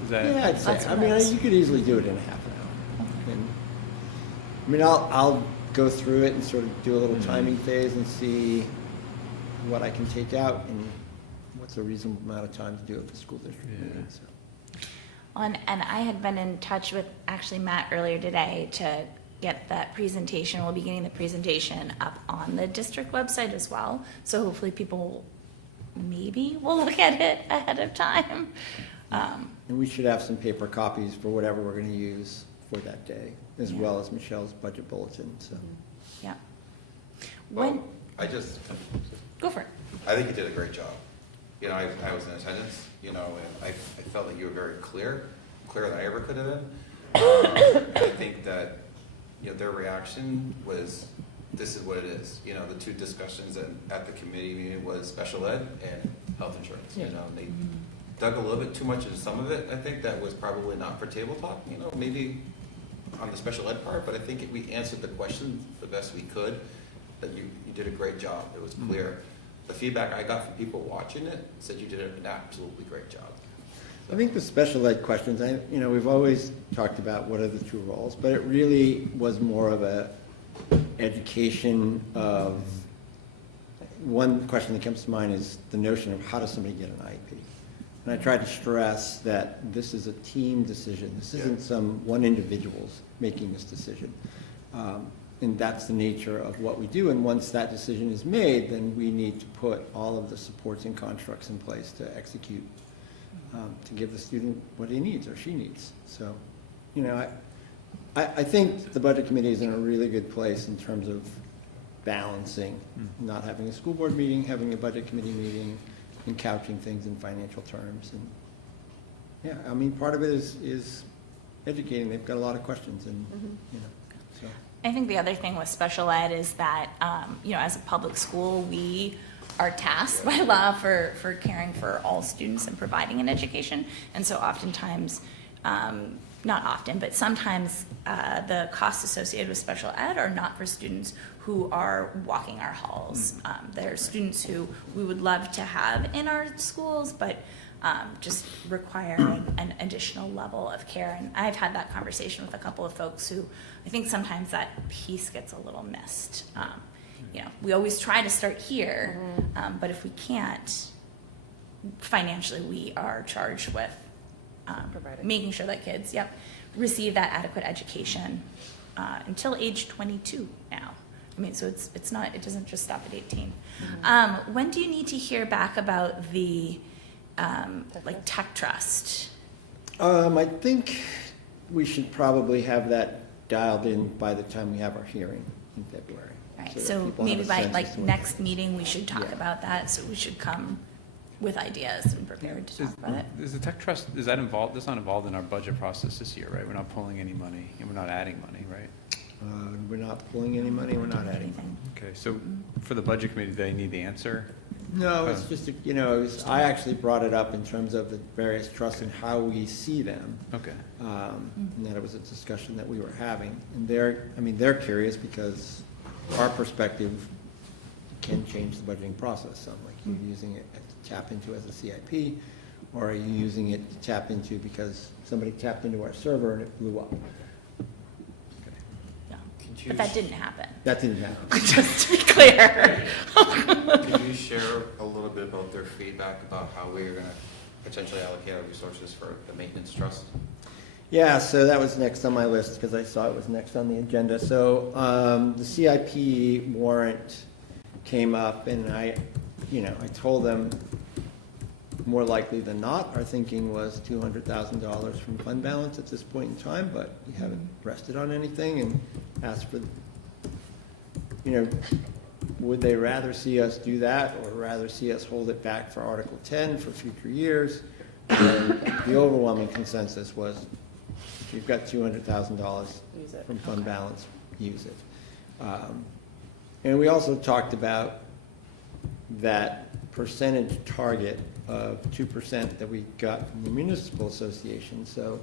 Is that? Yeah, I'd say. That's I what mean, it is. you could easily do it in a half an hour. And, I mean, I'll go through it and sort of do a little timing phase and see what I can take out and what's a reasonable amount of time to do it for school district Yeah. meetings. So. And I had been in touch with actually Matt earlier today to get that presentation. We'll be getting the presentation up on the district website as well. So hopefully people maybe will look at it ahead of time. And we should have some paper copies for whatever we're going to use for that day, as Yeah. well as Michelle's budget bulletin, so. Yeah. Well, When, I just, go for it. I think you did a great job. You know, I was in attendance, you know, and I felt that you were very clearer than I ever could have been. I think that, you know, their reaction was, this is what it is. You know, the two discussions at the committee meeting was special ed and health insurance, you know, and they dug a little bit too much into some of it. I think that was probably not for table talk, you know, maybe on the special ed part, but I think we answered the question the best we could, that you did a great job. It was clear. The feedback I got from people watching it said you did an absolutely great job. I think the special ed questions, you know, we've always talked about what are the two roles, but it really was more of a education of, one question that comes to mind is the notion of how does somebody get an IEP? And I tried to stress that this is a team decision. This isn't some one individual's making this decision. And that's the nature of what we do. And once that decision is made, then we need to put all of the supports and constructs in place to execute, to give the student what he needs or she needs. So, you know, I think the budget committee is in a really good place in terms of balancing, not having a school board meeting, having a budget committee meeting, and couching things in financial terms. And yeah, I mean, part of it is educating. They've got a lot of questions, and you know, so. I think the other thing with special ed is that, you know, as a public school, we are tasked by law for caring for all students and providing an education. And so oftentimes, not often, but sometimes the costs associated with special ed are not for students who are walking our halls. They're students who we would love to have in our schools, but just require an additional level of care. And I've had that conversation with a couple of folks who I think sometimes that piece gets a little missed. You know, we always try to start here, but if we can't, financially we are charged with making sure that kids, receive that adequate education until age 22 now. I mean, so it's not, it doesn't just stop at 18. When do you need to hear back about the like tech trust? I think we should probably have that dialed in by the time we have our hearing in February. Right, that so people have maybe a by sense as like to what- next meeting, we should talk Yeah. about that, so we should come with ideas and prepared to talk about it. Is the tech trust, is that involved, that's not involved in our budget process this year, right? We're not pulling any money, and we're not adding money, right? We're not pulling any money, we're not adding money. Okay, so for the budget committee, do they need the answer? No, it's just, you know, I actually brought it up in terms of the various trusts and how we see them. Okay. And that it was a discussion that we were having. And they're curious because our perspective can change the budgeting process some. Like, you're using it to tap into as a CIP, or are you using it to tap into because somebody tapped into our server and it blew up? Yeah. But that didn't happen, That didn't happen. just to be clear. Can you share a little bit about their feedback about how we are going to potentially allocate our resources for the maintenance trust? Yeah, so that was next on my list because I saw it was next on the agenda. So the CIP warrant came up, and I told them more likely than not, our thinking was $200,000 from fund balance at this point in time, but we haven't rested on anything, and asked for, would they rather see us do that or rather see us hold it back for Article 10 for future years? And the overwhelming consensus was, if you've got $200,000 Use it. from fund balance, use it. And we also talked about that percentage target of 2% that we got from the municipal association. So,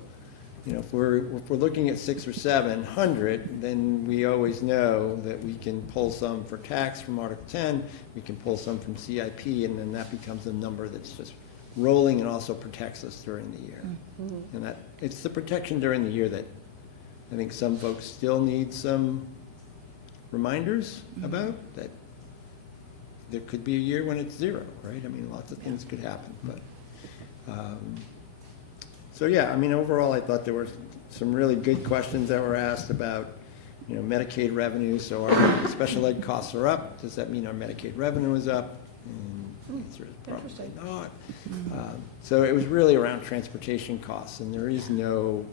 you know, if we're looking at 600 or 700, then we always know that we can pull some for tax from Article 10, we can pull some from CIP, and then that becomes a number that's just rolling and also protects us during the year. And that, it's the protection during the year that I think some folks still need some reminders about, that there could be a year when it's zero, right? I mean, lots of things could happen, but, so yeah, I mean, overall, I thought there were some really good questions that were asked about, you know, Medicaid revenue. So our special ed costs are up. Does that mean our Medicaid revenue is up? And the answer is probably not. So it was really around transportation costs, and there is no,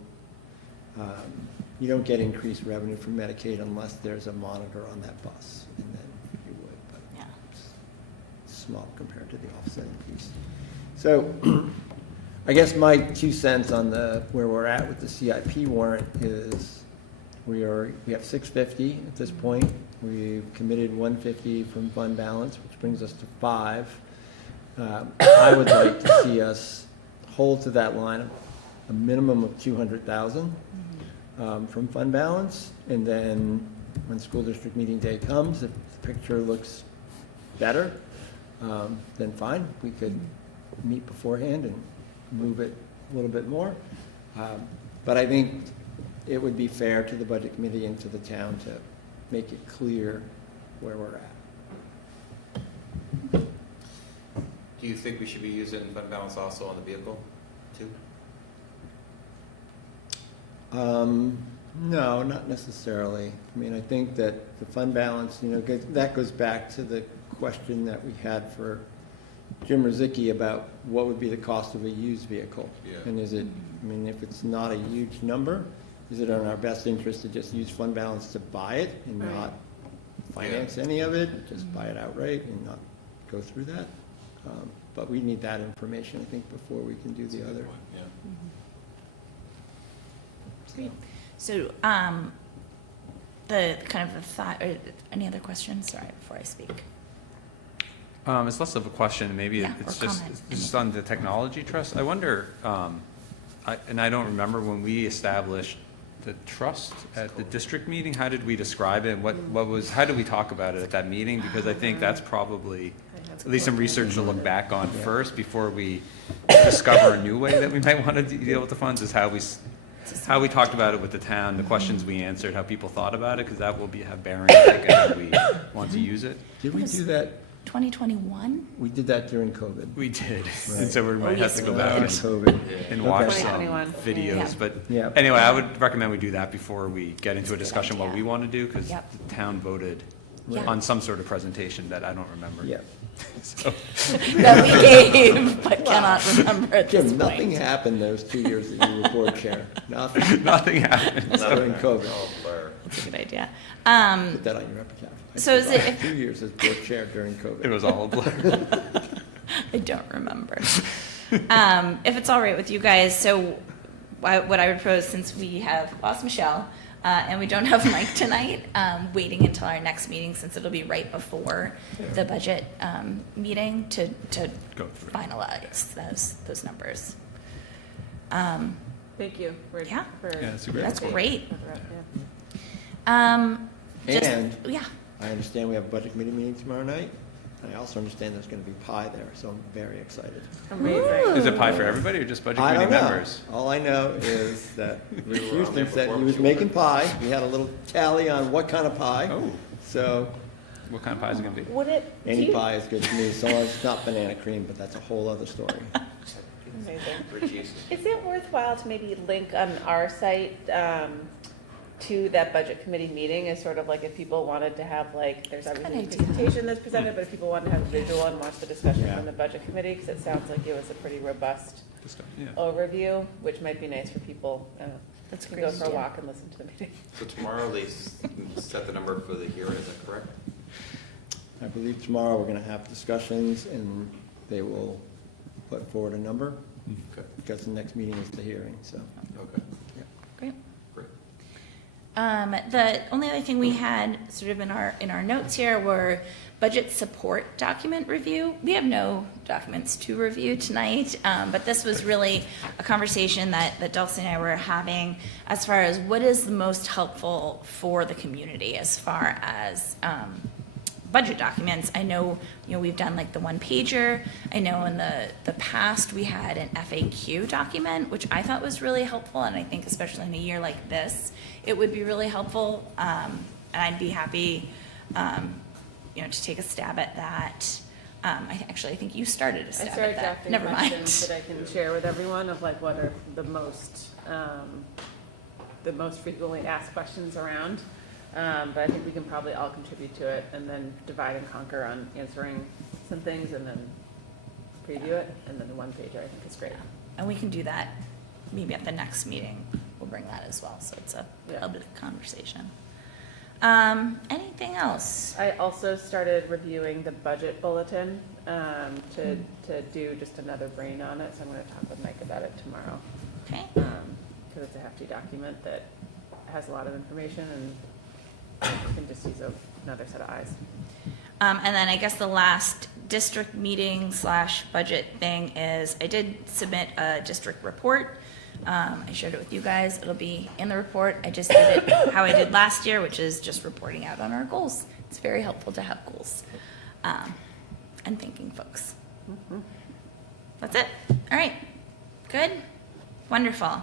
you don't get increased revenue from Medicaid unless there's a monitor on that bus, and then you would, but Yeah. it's small compared to the offsetting piece. So I guess my 2 cents on where we're at with the CIP warrant is we have 650 at this point. We've committed 150 from fund balance, which brings us to 5. I would like to see us hold to that line of a minimum of 200,000 from fund balance, and then when school district meeting day comes, if the picture looks better, then fine, we could meet beforehand and move it a little bit more. But I think it would be fair to the budget committee and to the town to make it clear where we're at. Do you think we should be using fund balance also on the vehicle too? No, not necessarily. I mean, I think that the fund balance, you know, that goes back to the question that we had for Jim Rozicki about what would be the cost of a used vehicle. Yeah. And is it, I mean, if it's not a huge number, is it in our best interest to just use fund balance to buy it and not finance any of it, just buy it outright and not go through that? But we need that information, I think, before we can do the other. Yeah. Great. So, the kind of the thought, or any other questions? Sorry, before I speak. It's less of a question, maybe Yeah, it's or just, comment. it's just on the technology trust. I wonder, and I don't remember when we established the trust at the district meeting, how did we describe it? What was, how did we talk about it at that meeting? Because I think that's probably at least some research to look back on first before we discover a new way that we might want to deal with the funds, is how we talked about it with the town, the questions we answered, how people thought about it, because that will have bearing, I think, on how we want to use it. Did we do that? 2021? We did that during COVID. We did, Right. and so we might have to go back COVID. and watch Okay. some 2021. videos. Yeah. But Yeah. anyway, I would recommend we do that before we get into a That's a good discussion what idea. we want to do, because Yep. the town voted Yeah. on some sort of presentation that I don't remember. Yeah. So, That we gave, but cannot remember at this Jim, nothing point. happened those 2 years that you were board chair. Nothing. nothing happened. During COVID. Oh, Blair. That's a good idea. Put that on your epitaph. I So is it- survived 2 years as board chair during COVID. It was all a blur. I don't remember. If it's all right with you guys, so what I would propose, since we have lost Michelle and we don't have Mike tonight, waiting until our next meeting, since it'll be right before the budget meeting, to Go through. finalize those numbers. Thank you. Yeah. Yeah, that's a great That's point. great. Yeah. Just- And- yeah. I understand we have a budget committee meeting tomorrow night. I also understand there's going to be pie there, so I'm very excited. Amazing. Is it pie for everybody or just budget I committee don't know. members? All I know is that Rich were on there Houston said before he was we making ordered. pie. We had a little tally on what kind of pie. Oh. So What kind of pie is it going to be? Would it? do any you- pie is good to me, so long as it's not banana cream, but that's a whole other story. Amazing. Rich Easton. Is it worthwhile to maybe link on our site to that budget committee meeting as sort of like if people wanted to have like, there's That's a obviously a good idea. presentation that's presented, but if people wanted to have a visual and watch the discussion Yeah. from the budget committee, because it sounds like it was a pretty robust Yeah. overview, which might be nice for people. That's to great go for a idea. walk and listen to the meeting. So tomorrow they set the number for the hearing, is that correct? I believe tomorrow we're going to have discussions and they will put forward a number. Okay. because the next meeting is the hearing, so. Okay. Great. Great. The only other thing we had sort of in our notes here were budget support document review. We have no documents to review tonight, but this was really a conversation that Dulcie and I were having as far as what is the most helpful for the community as far as budget documents. I know, we've done like the one pager. I know in the past we had an FAQ document, which I thought was really helpful, and I think especially in a year like this, it would be really helpful. And I'd be happy, to take a stab at that. I think you started a stab I started at that. drafting Never mind. questions that I can share with everyone of like what are the most frequently asked questions around. But I think we can probably all contribute to it and then divide and conquer on answering some things and then preview it. And then the one pager I think is great. And we can do that maybe at the next meeting. We'll bring that as well. So it's a little bit of conversation. Anything else? I also started reviewing the budget bulletin to do just another brain on it. So I'm going to talk with Mike about it tomorrow. Okay. Because it's a hefty document that has a lot of information and you can just use another set of eyes. And then I guess the last district meeting / budget thing is I did submit a district report. I shared it with you guys. It'll be in the report. I just did it how I did last year, which is just reporting out on our goals. It's very helpful to have goals and thanking folks. That's it. All right. Good. Wonderful.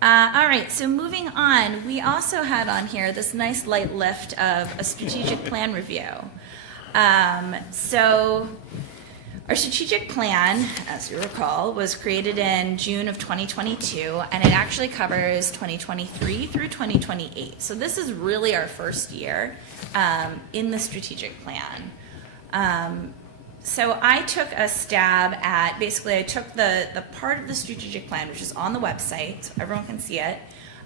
All right, so moving on, we also had on here this nice light lift of a strategic plan review. So our strategic plan, as you recall, was created in June of 2022, and it actually covers 2023 through 2028. So this is really our first year in the strategic plan. So I took a stab at, basically I took the part of the strategic plan, which is on the website, so everyone can see it,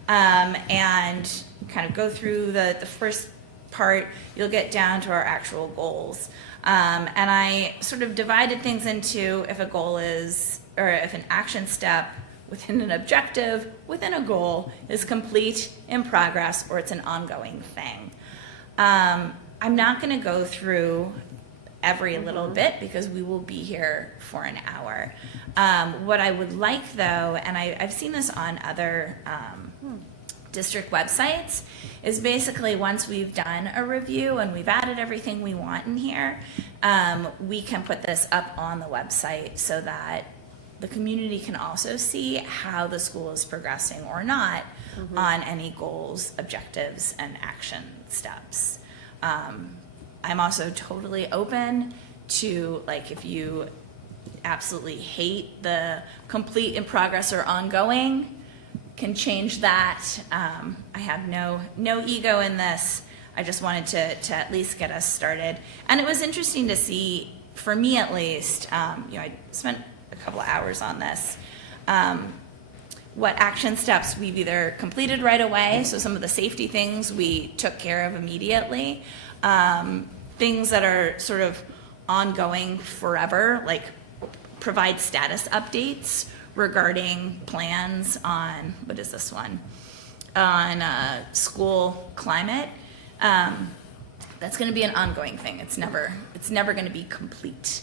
and kind of go through the first part. You'll get down to our actual goals. And I sort of divided things into if a goal is, or if an action step within an objective, within a goal, is complete, in progress, or it's an ongoing thing. I'm not going to go through every little bit because we will be here for an hour. What I would like though, and I've seen this on other district websites, is basically once we've done a review and we've added everything we want in here, we can put this up on the website so that the community can also see how the school is progressing or not on any goals, objectives, and action steps. I'm also totally open to, like, if you absolutely hate the complete, in progress, or ongoing, can change that. I have no ego in this. I just wanted to at least get us started. And it was interesting to see, for me at least, I spent a couple of hours on this, what action steps we've either completed right away, so some of the safety things we took care of immediately, things that are sort of ongoing forever, like provide status updates regarding plans on, what is this one, on school climate. That's going to be an ongoing thing. It's never going to be complete.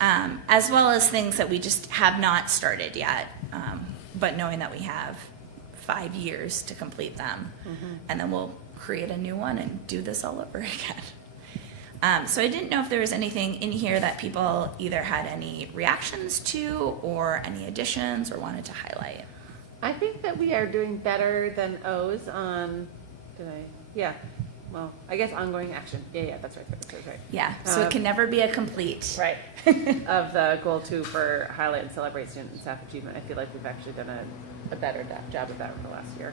As well as things that we just have not started yet, but knowing that we have 5 years to complete them, and then we'll create a new one and do this all over again. So I didn't know if there was anything in here that people either had any reactions to or any additions or wanted to highlight. I think that we are doing better than O's on, well, I guess ongoing action. Yeah, that's right. Yeah, so it can never be a complete. Right. Of the goal 2 for highlight and celebrate student and staff achievement. I feel like we've actually done a better job of that for last year.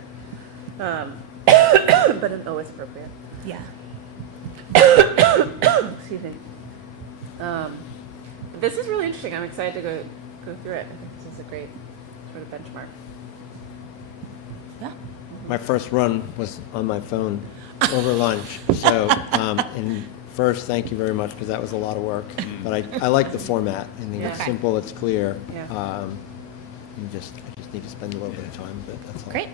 But an O is appropriate. Yeah. Excuse me. This is really interesting. I'm excited to go through it. I think this is a great sort of benchmark. Yeah. My first run was on my phone over lunch, so, and first, thank you very much, because that was a lot of work, but I like the format. I think it's Yeah. simple, it's clear. Yeah. I just need to spend a little bit of time, but that's all. Great.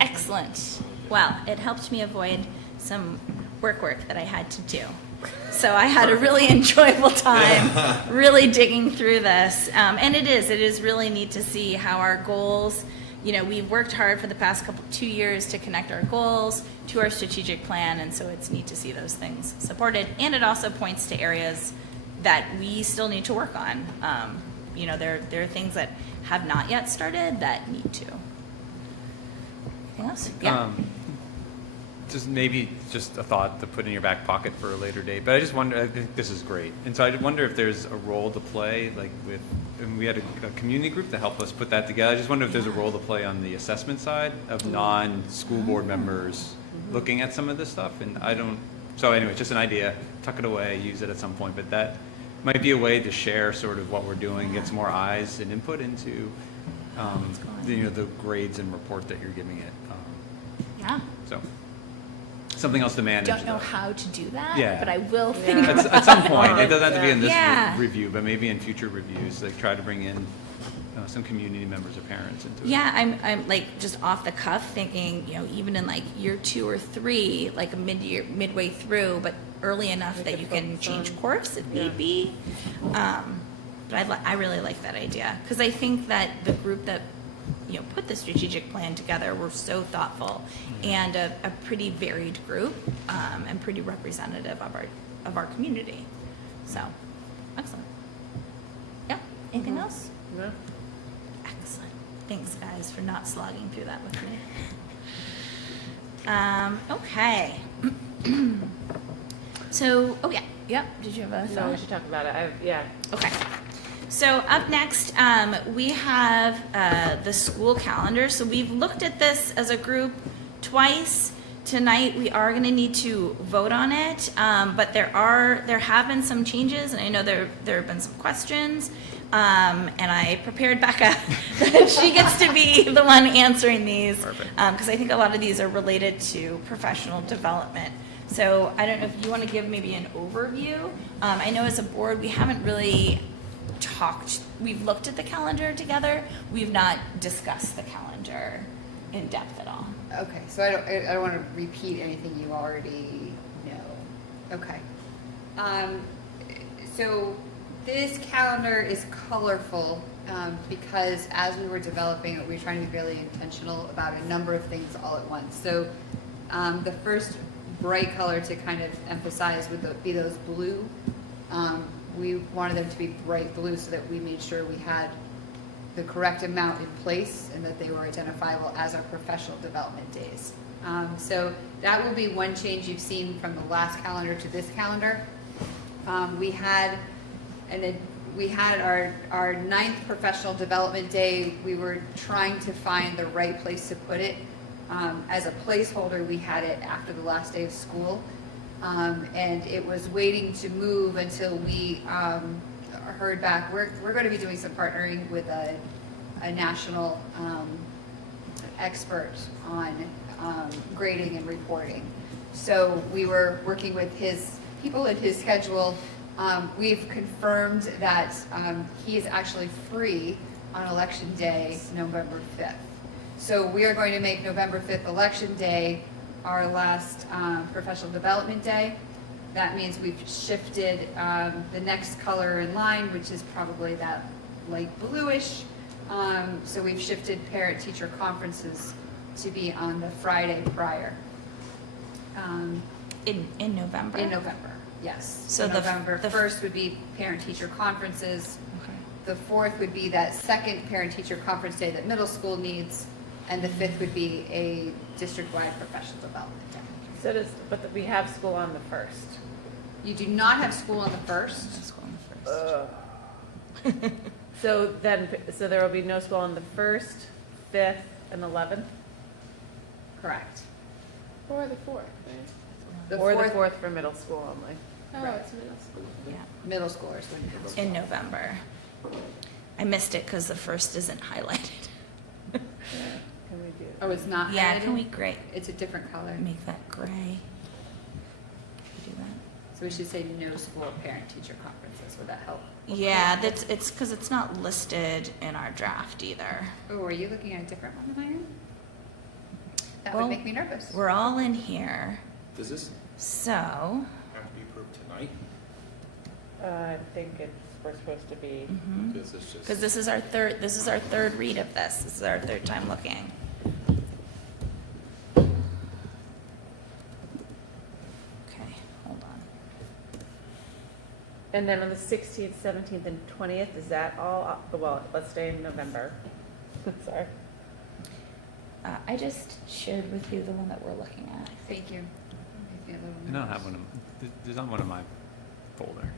Excellent. Well, it helped me avoid some work that I had to do. So I had a really enjoyable time really digging through this. And it is really neat to see how our goals, we've worked hard for the past 2 years to connect our goals to our strategic plan. And so it's neat to see those things supported. And it also points to areas that we still need to work on. There are things that have not yet started that need to. Anything else? Yeah. Just a thought to put in your back pocket for a later date. But I just wonder, I think this is great. And so I wonder if there's a role to play, and we had a community group to help us put that together. I just wonder if there's a role to play on the assessment side of non-school board members looking at some of this stuff. And so anyway, just an idea, tuck it away, use it at some point. But that might be a way to share sort of what we're doing, get some more eyes and input into the grades and report that you're giving it. Yeah. So something else to manage. Don't know how to do that, Yeah. but I will think At some point, it doesn't have to be in this Yeah. review, but maybe in future reviews, try to bring in some community members or parents into it. Yeah, I'm like just off the cuff thinking, even in like year 2 or 3, like midway through, but early enough that you can change course if need be. But I really like that idea because I think that the group that put the strategic plan together were so thoughtful and a pretty varied group and pretty representative of our community. So, excellent. Yeah. Anything else? No? Excellent. Thanks, guys, for not slogging through that with me. Okay. So, yep. Did you have a thought? No, we should talk about it. Yeah. Okay. So up next, we have the school calendar. So we've looked at this as a group twice. Tonight we are going to need to vote on it, but there have been some changes, and I know there have been some questions. And I prepared Becca that she gets to be the one answering these because I think a lot of these are related to professional development. So I don't know if you want to give maybe an overview. I know as a board we haven't really we've looked at the calendar together. We've not discussed the calendar in depth at all. Okay, so I don't want to repeat anything you already know. Okay. So this calendar is colorful because as we were developing it, we were trying to be really intentional about a number of things all at once. So the first bright color to kind of emphasize would be those blue. We wanted them to be bright blue so that we made sure we had the correct amount in place and that they were identifiable as our professional development days. So that will be one change you've seen from the last calendar to this calendar. We had our 9th professional development day. We were trying to find the right place to put it. As a placeholder, we had it after the last day of school. And it was waiting to move until we heard back. We're going to be doing some partnering with a national expert on grading and reporting. So we were working with his people and his schedule. We've confirmed that he is actually free on Election Day, November 5th. So we are going to make November 5th Election Day our last professional development day. That means we've shifted the next color in line, which is probably that light bluish. So we've shifted parent-teacher conferences to be on the Friday prior. In November? In November, yes. So November 1st would be parent-teacher conferences. Okay. The 4th would be that second parent-teacher conference day that middle school needs. And the 5th would be a district-wide professional development day. But we have school on the 1st. You do not have school on the 1st. School on the 1st. So there will be no school on the 1st, 5th, and 11th? Correct. Or the 4th, right? The Or the 4th 4th for middle school only? Oh, Right. it's middle school. Yeah. middle schoolers wouldn't have school. In November. I missed it because the 1st isn't highlighted. Can we do it? Oh, it's not Yeah, highlighted? can we It's a different color. make that gray? Can we do that? So we should say no school parent-teacher conferences. Would that help? Yeah, it's because it's not listed in our draft either. Oh, are you looking at a different one than I am? That Well, would make me nervous. We're all in here, Does this so, have to be approved tonight? I think we're supposed to be. This is just. because this is our third read of this. This is our third time looking. Okay, hold on. And then on the 16th, 17th, and 20th, is that all, well, let's stay in November. Sorry. I just shared with you the one that we're looking at. Thank you. Make me a little I don't nervous. have one of, there's not one in my folder.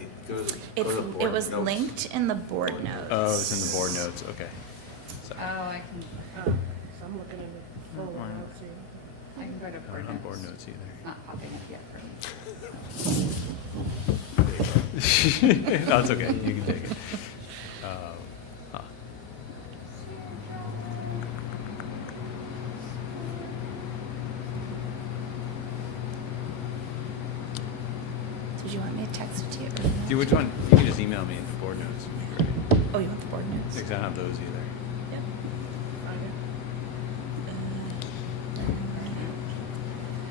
It goes. It was linked in the board notes. Oh, it's in the board notes, okay. Oh, Sorry. I can, So I'm looking at the folder, I don't see. I can go to I board don't have board notes. notes It's not popping up yet for me. either. No, it's okay, you can take it. Huh. Did you want me to text it to you? Do which one? You can just email me the board notes. Would be great. Oh, you want the board notes? Because I don't have those either. Yep.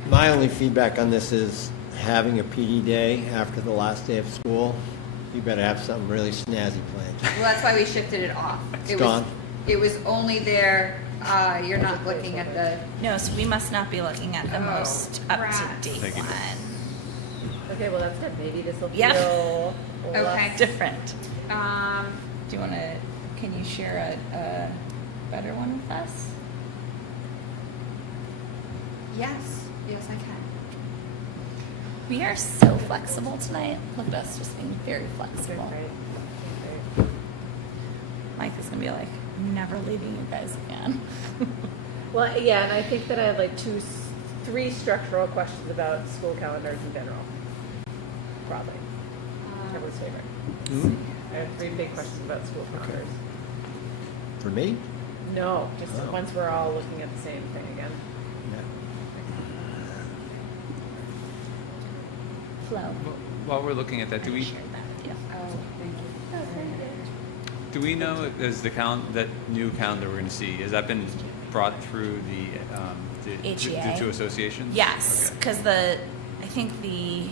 My only feedback on this is having a PD day after the last day of school. You better have something really snazzy planned. Well, that's why we shifted it off. It's It was- gone. It was only there, you're not looking at the, No, so we must not be looking at the Oh, most up-to-date Thank you. one. Okay, well, that's good. Maybe this will Yeah. feel Okay. less. Different. um, Do you want to, can you share a better one with us? yes, I can. We are so flexible tonight. Look at us just being very flexible. Great. Mike is going to be like, never leaving you guys again. Well, yeah, and I think that I have like three structural questions about school calendars in general. Broadly, everyone's favorite. I have three big questions about school calendars. For me? No, just Oh. once we're all looking at the same thing again. Flo. While we're looking at that, I shared that with you. Oh, thank you. do we know, is that new calendar we're going to see, has that been brought through the HEA? two associations? Yes, Okay. because I think the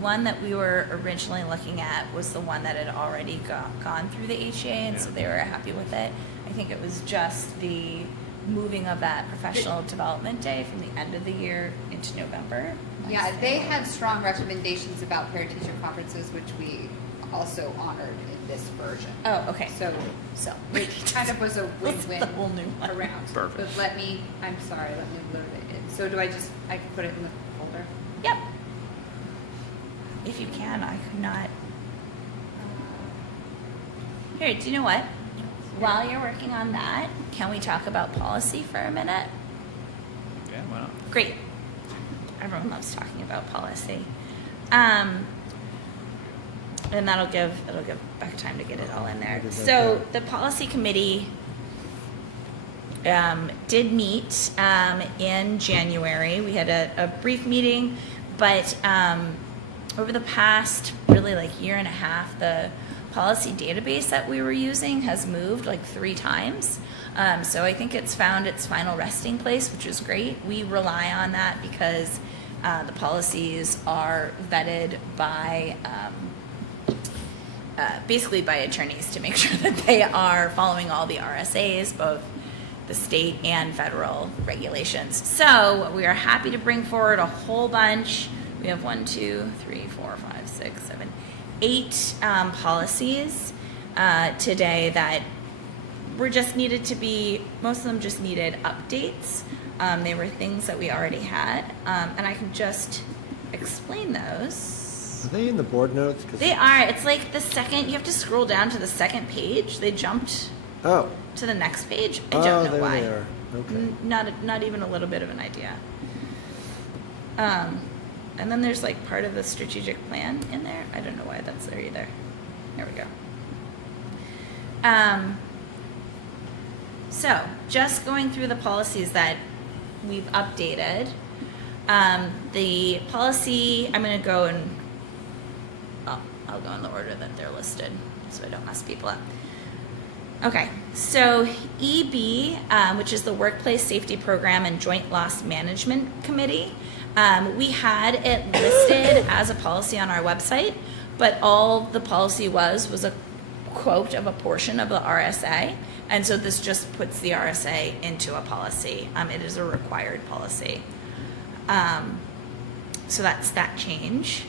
one that we were originally looking at was the one that had already gone through the HEA, and so Yeah. they were happy with it. I think it was just the moving of that professional development day from the end of the year into November. Yeah, they had strong recommendations about parent-teacher conferences, which we also honored in this version. Oh, okay. So So it kind of was a That's win-win the whole new one. around. Perfect. But let me load it in. So I can put it in the folder? Yep. If you can, I could not. Here, do you know what? While you're working on that, can we talk about policy for a minute? Yeah, why not? Great. Everyone loves talking about policy. And it'll give Becca time to get it all in there. So the policy committee did meet in January. We had a brief meeting, but over the past really like year and a half, the policy database that we were using has moved like 3 times. So I think it's found its final resting place, which is great. We rely on that because the policies are vetted by basically by attorneys to make sure that they are following all the RSAs, both the state and federal regulations. So we are happy to bring forward a whole bunch. We have 1, 2, 3, 4, 5, 6, 7, 8 policies today that were just needed to be, most of them just needed updates. They were things that we already had, and I can just explain those. Are they in the board notes? 'Cause- They are. It's like the second, you have to scroll down to the second page. They jumped Oh. to the next page. I Oh, don't know there why. they are. Okay. Not even a little bit of an idea. And then there's like part of the strategic plan in there. I don't know why that's there either. There we go. So just going through the policies that we've updated. The policy, I'm going to go and I'll go in the order that they're listed so I don't mess people up. Okay, so EB, which is the Workplace Safety Program and Joint Loss Management Committee, we had it listed as a policy on our website, but all the policy was a quote of a portion of the RSA, and so this just puts the RSA into a policy. It is a required policy. So that's that change.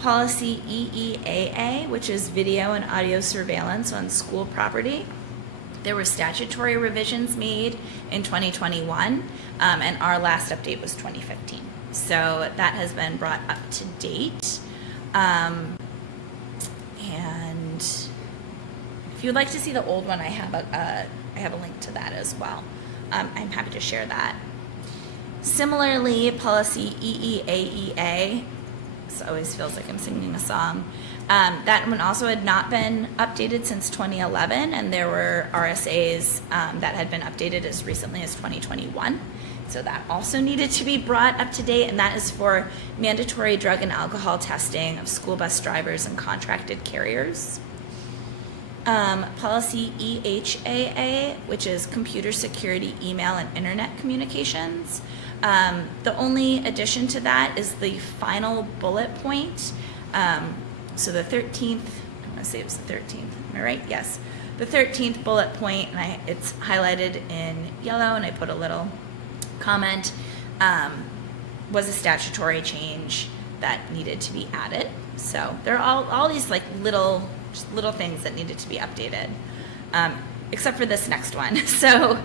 Policy EEAA, which is video and audio surveillance on school property. There were statutory revisions made in 2021, and our last update was 2015. So that has been brought up to date. And if you'd like to see the old one, I have a link to that as well. I'm happy to share that. Similarly, policy EEAEA, this always feels like I'm singing a song. That one also had not been updated since 2011, and there were RSAs that had been updated as recently as 2021. So that also needed to be brought up to date, and that is for mandatory drug and alcohol testing of school bus drivers and contracted carriers. Policy EHAA, which is computer security, email, and internet communications. The only addition to that is the final bullet point. So the 13th, I'm going to say it was the 13th, am I right? Yes. The 13th bullet point, and it's highlighted in yellow, and I put a little comment, was a statutory change that needed to be added. So there are all these like little things that needed to be updated, except for this next one. So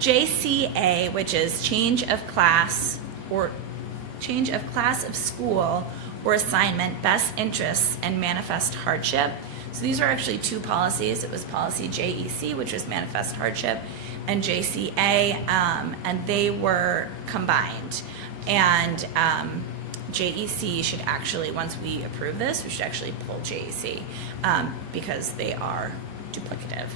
JCA, which is change of class of school or assignment, best interests, and manifest hardship. So these are actually two policies. It was policy JEC, which was manifest hardship, and JCA, and they were combined. And JEC should actually, once we approve this, we should actually pull JEC because they are duplicative.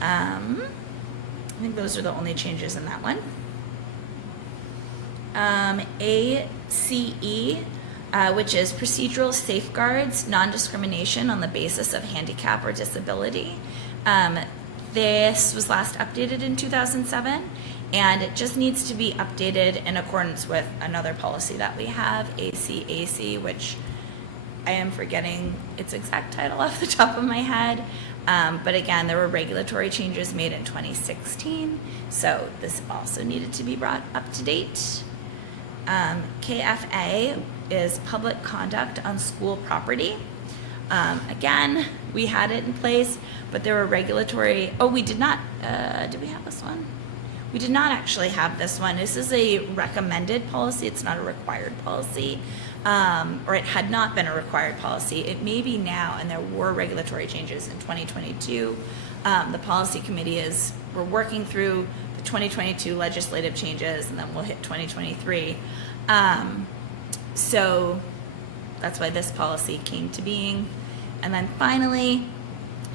I think those are the only changes in that one. ACE, which is procedural safeguards, non-discrimination on the basis of handicap or disability. This was last updated in 2007, and it just needs to be updated in accordance with another policy that we have, ACAC, which I am forgetting its exact title off the top of my head. But again, there were regulatory changes made in 2016, so this also needed to be brought up to date. KFA is public conduct on school property. Again, we had it in place, but there were regulatory, we did not, did we have this one? We did not actually have this one. This is a recommended policy. It's not a required policy, or it had not been a required policy. It may be now, and there were regulatory changes in 2022. The policy committee we're working through the 2022 legislative changes, and then we'll hit 2023. So that's why this policy came to being. And then finally,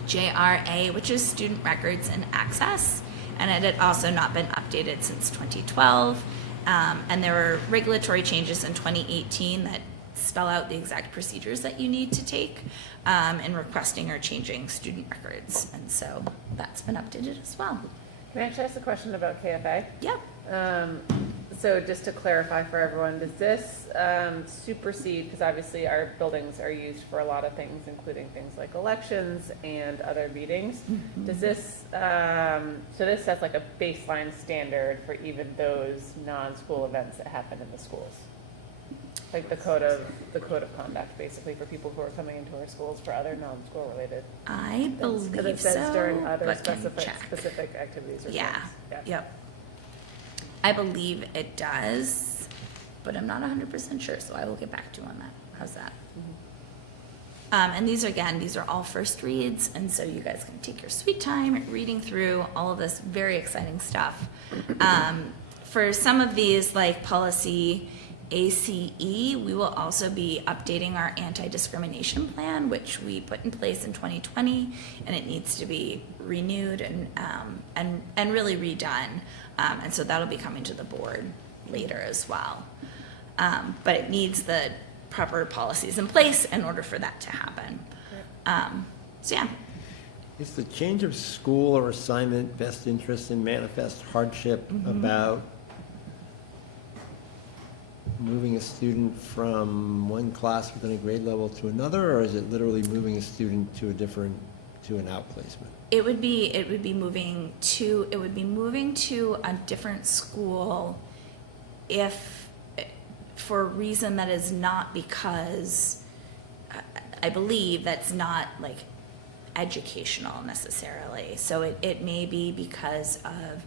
JRA, which is student records and access. And it had also not been updated since 2012. And there were regulatory changes in 2018 that spell out the exact procedures that you need to take in requesting or changing student records. And so that's been updated as well. Can I actually ask a question about KFA? Yep. So just to clarify for everyone, does this supersede, because obviously our buildings are used for a lot of things, including things like elections and other meetings. Mm-hmm. Does this, so this sets like a baseline standard for even those non-school events that happen in the schools? Like the code of conduct, basically, for people who are coming into our schools for other non-school related. I believe Because it says during so, other but can specific activities or Yeah. things. Yep. I believe it does, but I'm not 100% sure, so I will get back to you on that. How's that? Mm-hmm. And these are all first reads, and so you guys can take your sweet time reading through all of this very exciting stuff. For some of these, like policy ACE, we will also be updating our anti-discrimination plan, which we put in place in 2020, and it needs to be renewed and really redone. And so that'll be coming to the board later as well. But it needs the proper policies in place in order for that to happen. So yeah, Is the change of school or assignment best interest and manifest hardship about moving a student from one class within a grade level to another, or is it literally moving a student to an outplacement? it would be moving to a different school if, for a reason that is not because, I believe that's not like educational necessarily. So it may be because of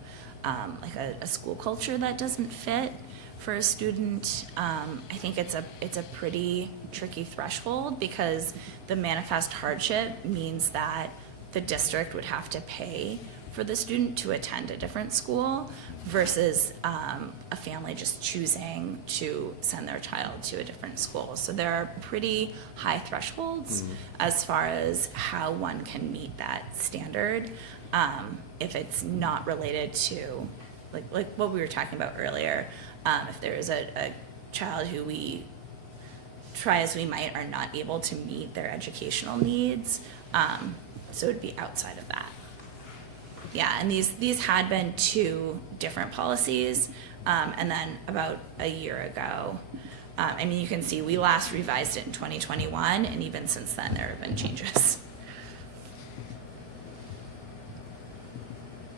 like a school culture that doesn't fit for a student. I think it's a pretty tricky threshold because the manifest hardship means that the district would have to pay for the student to attend a different school versus a family just choosing to send their child to a different school. So there are pretty high thresholds as far as how one can meet that standard if it's not related to like what we were talking about earlier. If there is a child who we try as we might are not able to meet their educational needs, so it would be outside of that. Yeah, and these had been two different policies, and then about a year ago, I mean, you can see we last revised it in 2021, and even since then there have been changes.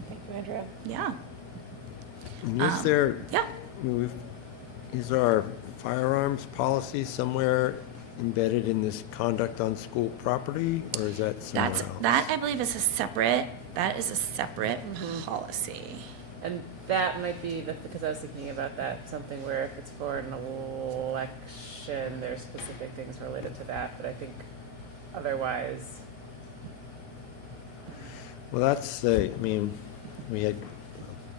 Thank you, Andrea. Yeah. And is there, Yeah. is our firearms policy somewhere embedded in this conduct on school property, or is that somewhere else? That I believe is a separate policy. And that might be, because I was thinking about that, something where if it's for an election, there's specific things related to that, but I think otherwise. Well,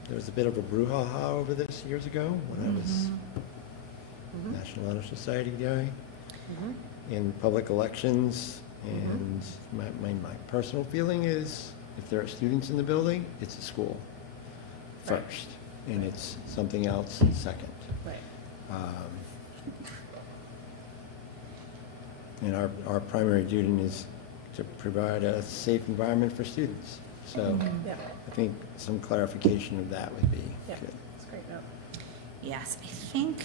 there was a bit of a brouhaha over this years ago when I was National Honor Society guy in public elections, and my personal feeling is if there are students in the building, it's a school first, and it's something else second. Right. And our primary duty is to provide a safe environment for students. So Yeah, I think some clarification of that would be yeah, good. that's great note. Yes, I think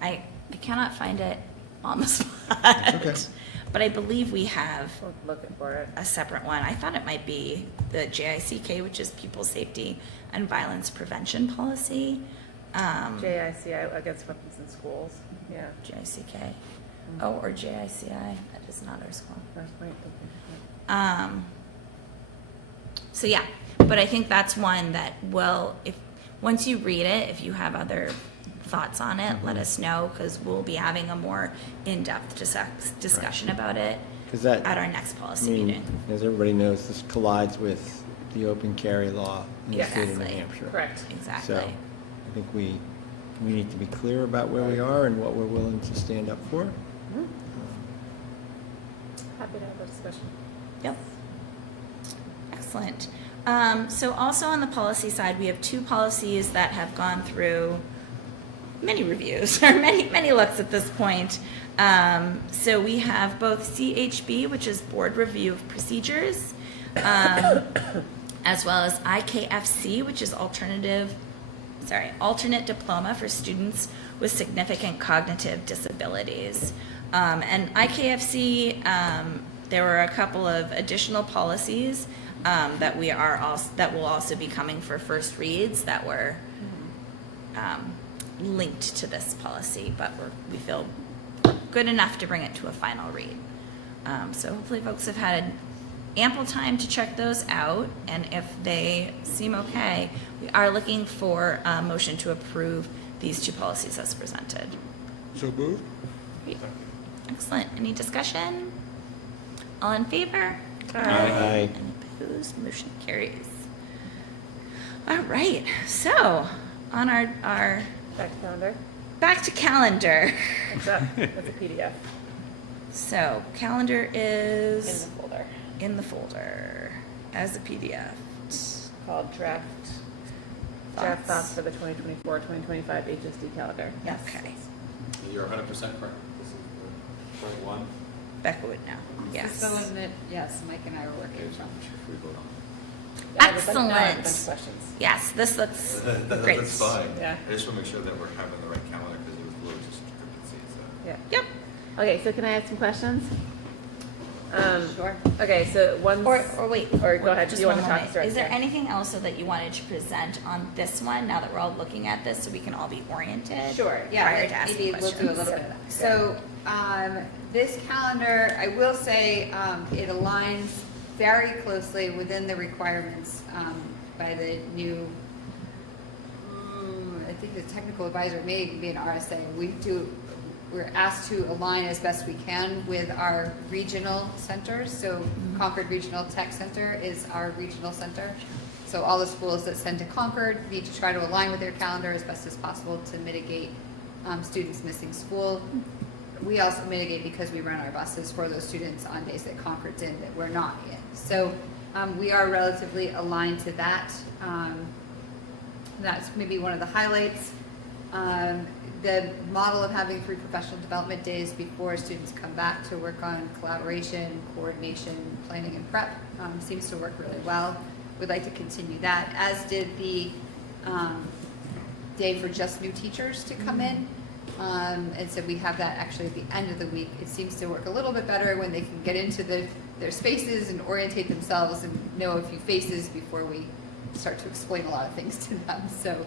I cannot find it on the spot. Okay. But I believe we have We'll look for it. a separate one. I thought it might be the JICK, which is People Safety and Violence Prevention Policy. JICI against weapons in schools, yeah. JICK. Oh, or JICI. That is not our school. First point, okay. So yeah, but I think that's one that once you read it, if you have other thoughts on it, let us know, because we'll be having a more in-depth discussion about it 'Cause that, at our next policy I mean, meeting. as everybody knows, this collides with the open carry law in the Yes. state of New Exactly. Hampshire. Correct. Exactly. So I think we need to be clear about where we are and what we're willing to stand up for. Happy to have a discussion. Yep. Excellent. So also on the policy side, we have two policies that have gone through many reviews or many looks at this point. So we have both CHB, which is Board Review of Procedures, as well as IKFC, which is alternate diploma for students with significant cognitive disabilities. And IKFC, there were a couple of additional policies that will also be coming for first reads that were linked to this policy, but we feel good enough to bring it to a final read. So hopefully folks have had ample time to check those out, and if they seem okay, we are looking for a motion to approve these two policies as presented. So moved. Great. Excellent. Any discussion? All in favor? Aye. Any opposed? Motion carries. All right. So on our Back to calendar. back to calendar. What's up? That's a PDF So calendar in is the folder in the folder as a PDF. called draft Draft thoughts for the 2024-2025 HSD calendar. Yes. Okay. You're 100% correct. This is the right one. Becca would know. Yes. This is the one that, yes, Mike and I were working Okay, so from. if we vote on I have a bunch- now I have a bunch of Excellent. questions. Yes, this looks great. That's fine. Yeah. I just want to make sure that we're having the right calendar because it was a little discrepancy, so. Yeah. Yep. Okay, so can I ask some questions? Sure. Okay, so one. Or wait. Or go ahead. Just Do you want one to talk? moment. Sorry, Is there sorry. anything else that you wanted to present on this one? Now that we're all looking at this, so we can all be oriented. Sure, yeah, Prior to asking maybe we'll questions. do a little bit of that. So, this calendar, I will say, it aligns very closely within the requirements, by the new, I think the technical advisor may be an RSA. We're asked to align as best we can with our regional centers. So Concord Regional Tech Center is our regional center. So all the schools that send to Concord need to try to align with their calendar as best as possible to mitigate students missing school. We also mitigate because we run our buses for those students on days that Concord's in that we're not in. So we are relatively aligned to that. That's maybe one of the highlights. The model of having 3 professional development days before students come back to work on collaboration, coordination, planning, and prep seems to work really well. We'd like to continue that, as did the day for just new teachers to come in. And so we have that actually at the end of the week. It seems to work a little bit better when they can get into their spaces and orientate themselves and know a few faces before we start to explain a lot of things to them. So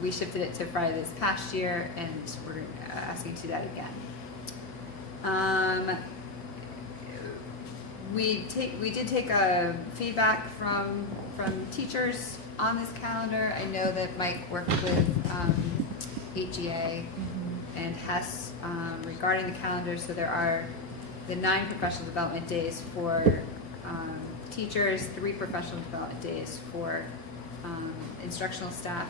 we shifted it to Friday this past year, and we're asking to do that again. We did take feedback from teachers on this calendar. I know that Mike worked with HGA and Hess regarding the calendar. So there are the 9 professional development days for teachers, 3 professional development days for instructional staff.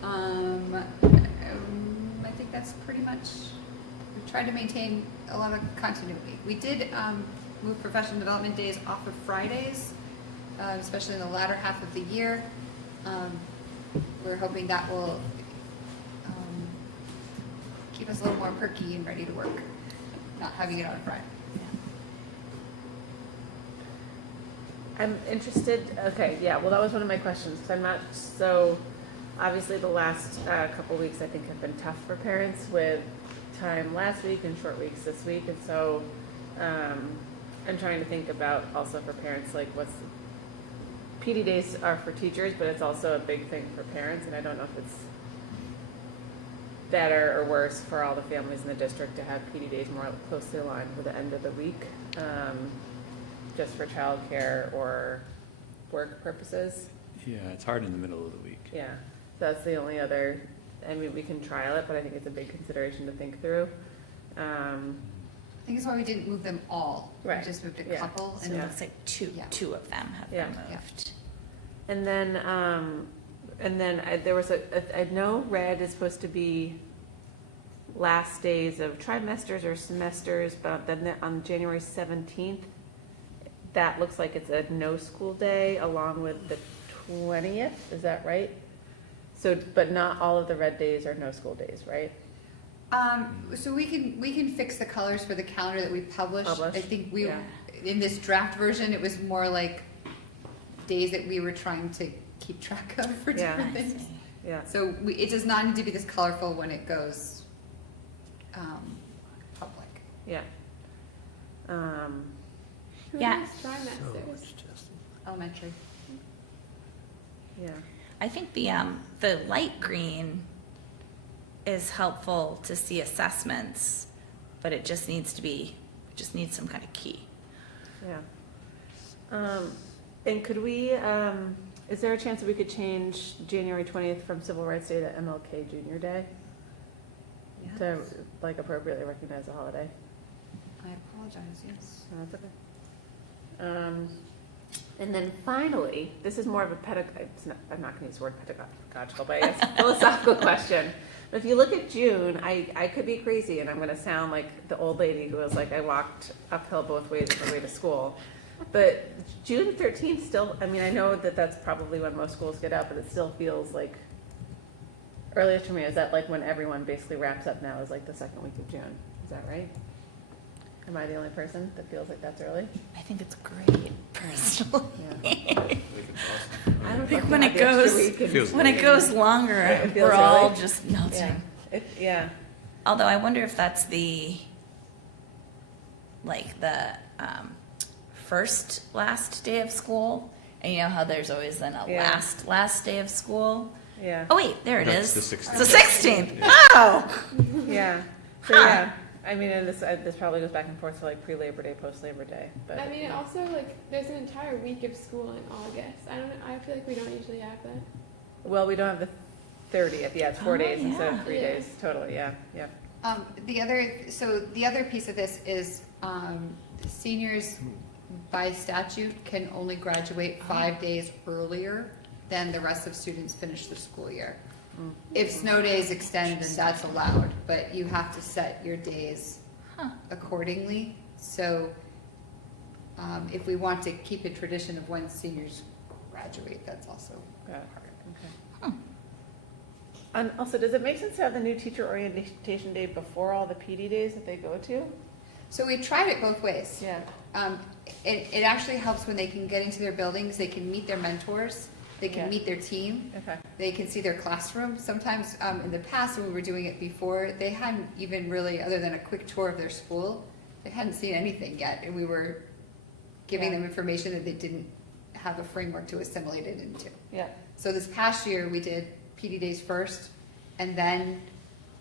I think that's pretty much, we tried to maintain a lot of continuity. We did move professional development days off of Fridays, especially in the latter half of the year. We're hoping that will keep us a little more perky and ready to work, not having it on a Friday. I'm interested. Okay, yeah. Well, that was one of my questions because I'm not so. Obviously, the last couple weeks I think have been tough for parents with time last week and short weeks this week, and so I'm trying to think about also for parents like what's PD days are for teachers, but it's also a big thing for parents, and I don't know if it's better or worse for all the families in the district to have PD days more closely aligned with the end of the week, just for childcare or work purposes. Yeah, it's hard in the middle of the week. Yeah, that's the only other, I mean, we can trial it, but I think it's a big consideration to think through. I think it's why we didn't move them all. Right. We just moved a Yeah. couple. So And it looks like two of them have Yeah. been moved. And then there was I know red is supposed to be last days of trimesters or semesters, but then on January 17th, that looks like it's a no school day along with the 20th, is that right? So, but not all of the red days are no school days, right? So we can fix the colors for the calendar that we published. Published, I think yeah. in this draft version, it was more like days that we were trying to keep track of for Yeah. different I things. see. Yeah, So it does not need to be this colorful when it goes public. yeah. Who Yeah. does trimesters? Elementary. Yeah, I think the light green is helpful to see assessments, but it just needs some kind of key. yeah. And could we, is there a chance that we could change January 20th from Civil Rights Day to MLK Junior Day? To like appropriately recognize the holiday? I apologize, yes. No, that's okay. And then finally, this is more of a I'm not going to use the word pedagogical, but I guess philosophical question. If you look at June, I could be crazy, and I'm going to sound like the old lady who was like, I walked uphill both ways on the way to school. But June 13th still, I mean, I know that that's probably when most schools get out, but it still feels like, earliest for me, is that like when everyone basically wraps up now is like the second week of June? Is that right? Am I the only person that feels like that's early? I think it's great, personally. Yeah. I think it's awesome. I would think love when to it have the extra goes- week and- Feels When it goes longer, It feels we're all early. just melting. Yeah, yeah. Although I wonder if that's the first last day of school, and you know how there's always then a Yeah. last day of school. Yeah. Oh wait, there it That's is. the 16th. It's the 16th. Yeah. Oh, Yeah. So Huh. yeah, I mean, and this probably goes back and forth to like pre-Labor Day, post-Labor Day, but. I mean, it also like there's an entire week of school in August. I don't know. I feel like we don't usually have that. Well, we don't have the 30th. Yeah, it's 4 Oh, days instead yeah. of 3 Yeah. days. Totally. Yeah. Yeah. The other piece of this is seniors by statute can only graduate 5 days earlier than the rest of students finish the school year. If snow days extend, then that's allowed, but you have to set your days Huh. accordingly. So if we want to keep a tradition of when seniors graduate, that's also Got it. part. Okay. And also, does it make sense to have the new teacher orientation day before all the PD days that they go to? So we tried it both ways. Yeah. It actually helps when they can get into their buildings, they can meet their mentors, they can Yeah. meet their team, Okay. they can see their classroom. Sometimes in the past, when we were doing it before, they hadn't even really, other than a quick tour of their school, they hadn't seen anything yet, and we were giving Yeah. them information that they didn't have a framework to assimilate it into. Yeah. So this past year, we did PD days first, and then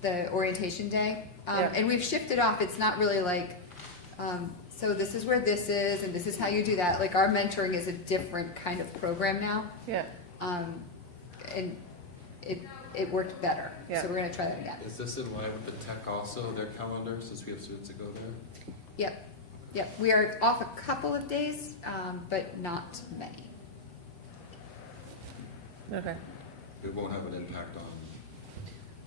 the orientation day. Yeah. And we've shifted off, it's not really like, so this is where this is, and this is how you do that. Like, our mentoring is a different kind of program now, Yeah. and it worked better. Yeah. So we're gonna try that again. Is this in line with the tech also, their calendar, since we have students that go there? Yep, we are off a couple of days, but not many. Okay. It won't have an impact on,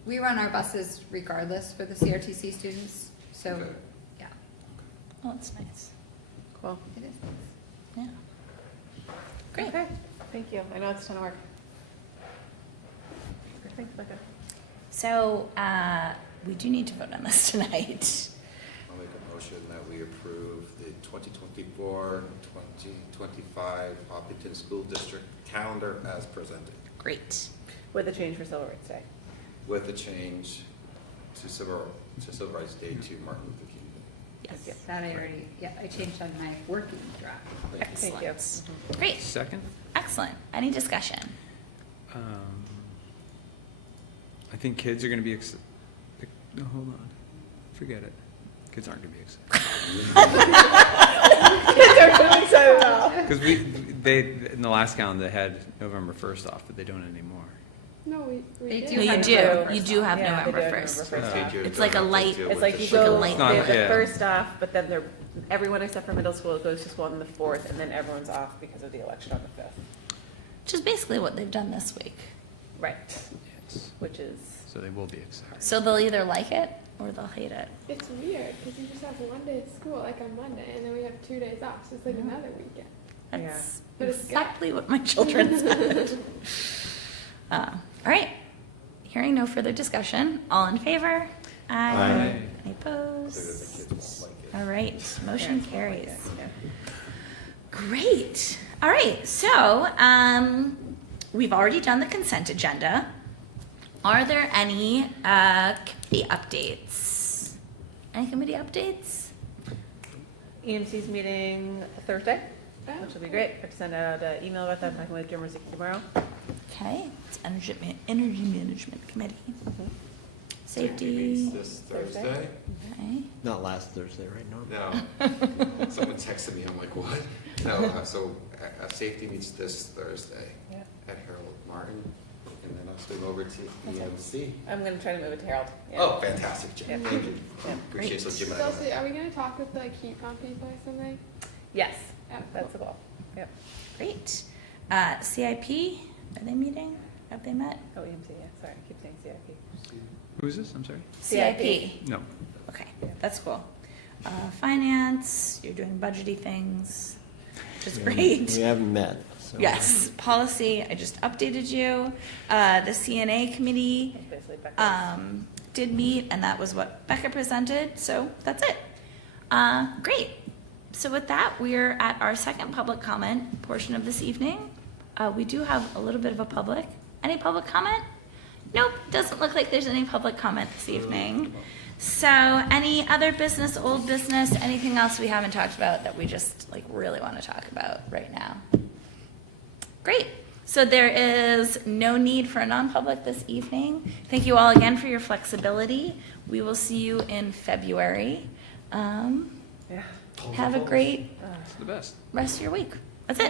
We run our buses regardless for the CRTC students, so, Okay. yeah, Oh, that's nice. Cool. it is. Yeah. Great. Okay. Thank you. I know it's a ton of work. Thanks, Becca. So we do need to vote on this tonight. I'll make a motion that we approve the 2024-2025 Hopkinton School District calendar as presented, Great. With a change for Civil Rights Day. with a change to Civil Rights Day to Martin Luther King Day. Yes. That I already, I changed on my working draft. Thank you. Excellent. Great. Second? Excellent. Any discussion? I think kids are going to be no, hold on. Forget it. Kids aren't going to be excited. Because in the last calendar, they had November 1st off, but they don't anymore. No, we They did. do No, you have do. November You 1st do off. have Yeah, they November do have 1st. November 1st. Teachers It's don't like a have to light- deal It's with like the you sugar go, light- It's not- they have the yeah. first off, but then everyone except for middle school goes to school on the 4th, and then everyone's off because of the election on the 5th. Which is basically what they've done this week. Right. Yes. Which is, So they will be excited. So they'll either like it or they'll hate it. It's weird because you just have one day of school, like on Monday, and then we have 2 days off. So it's like another weekend. That's But it's good. exactly what my children said. All right. Hearing no further discussion, all in favor? Aye. Any So that opposed? the kids won't like it. All right, motion carries. yeah. Great. All right, so we've already done the consent agenda. Are there any committee updates? Any committee updates? EMC's meeting Thursday, Oh, which will be great. I have to send out an email about that. I'm talking with Jim Rizicki tomorrow. Okay, it's Energy Management Committee. Mm-hmm. Safety, This Thursday. Thursday? okay. Not last Thursday, right, Norm? No. Someone texted me, I'm like, what? No, so safety meets this Thursday Yeah. at Harold Martin, and then I'll swing over to EMC. I'm going to try to move it to Harold. Yeah. Oh, fantastic, Jim. Yeah. Thank you. Yeah. Appreciate it, Jim. and I. Chelsea, are we gonna talk with like heat pump people or something? Yes, Yeah, that's the goal. Yep. Great. CIP, are they meeting? Have they met? Oh, EMC, yeah. Sorry, I keep saying CIP. Who is this? I'm sorry. CIP. No. Okay, that's cool. Finance, you're doing budgety things. which is great. We haven't met. So. Yes, policy, I just updated you. The CNA committee That's basically Becca's. did meet, and that was what Becca presented, so that's it. Great. So with that, we're at our second public comment portion of this evening. We do have a little bit of a public. Any public comment? Nope, doesn't look like there's any public comment this evening. So any other business, old business, anything else we haven't talked about that we just like really want to talk about right now? Great. So there is no need for a non-public this evening. Thank you all again for your flexibility. We will see you in February. Yeah. Have a great It's the best. rest of your week.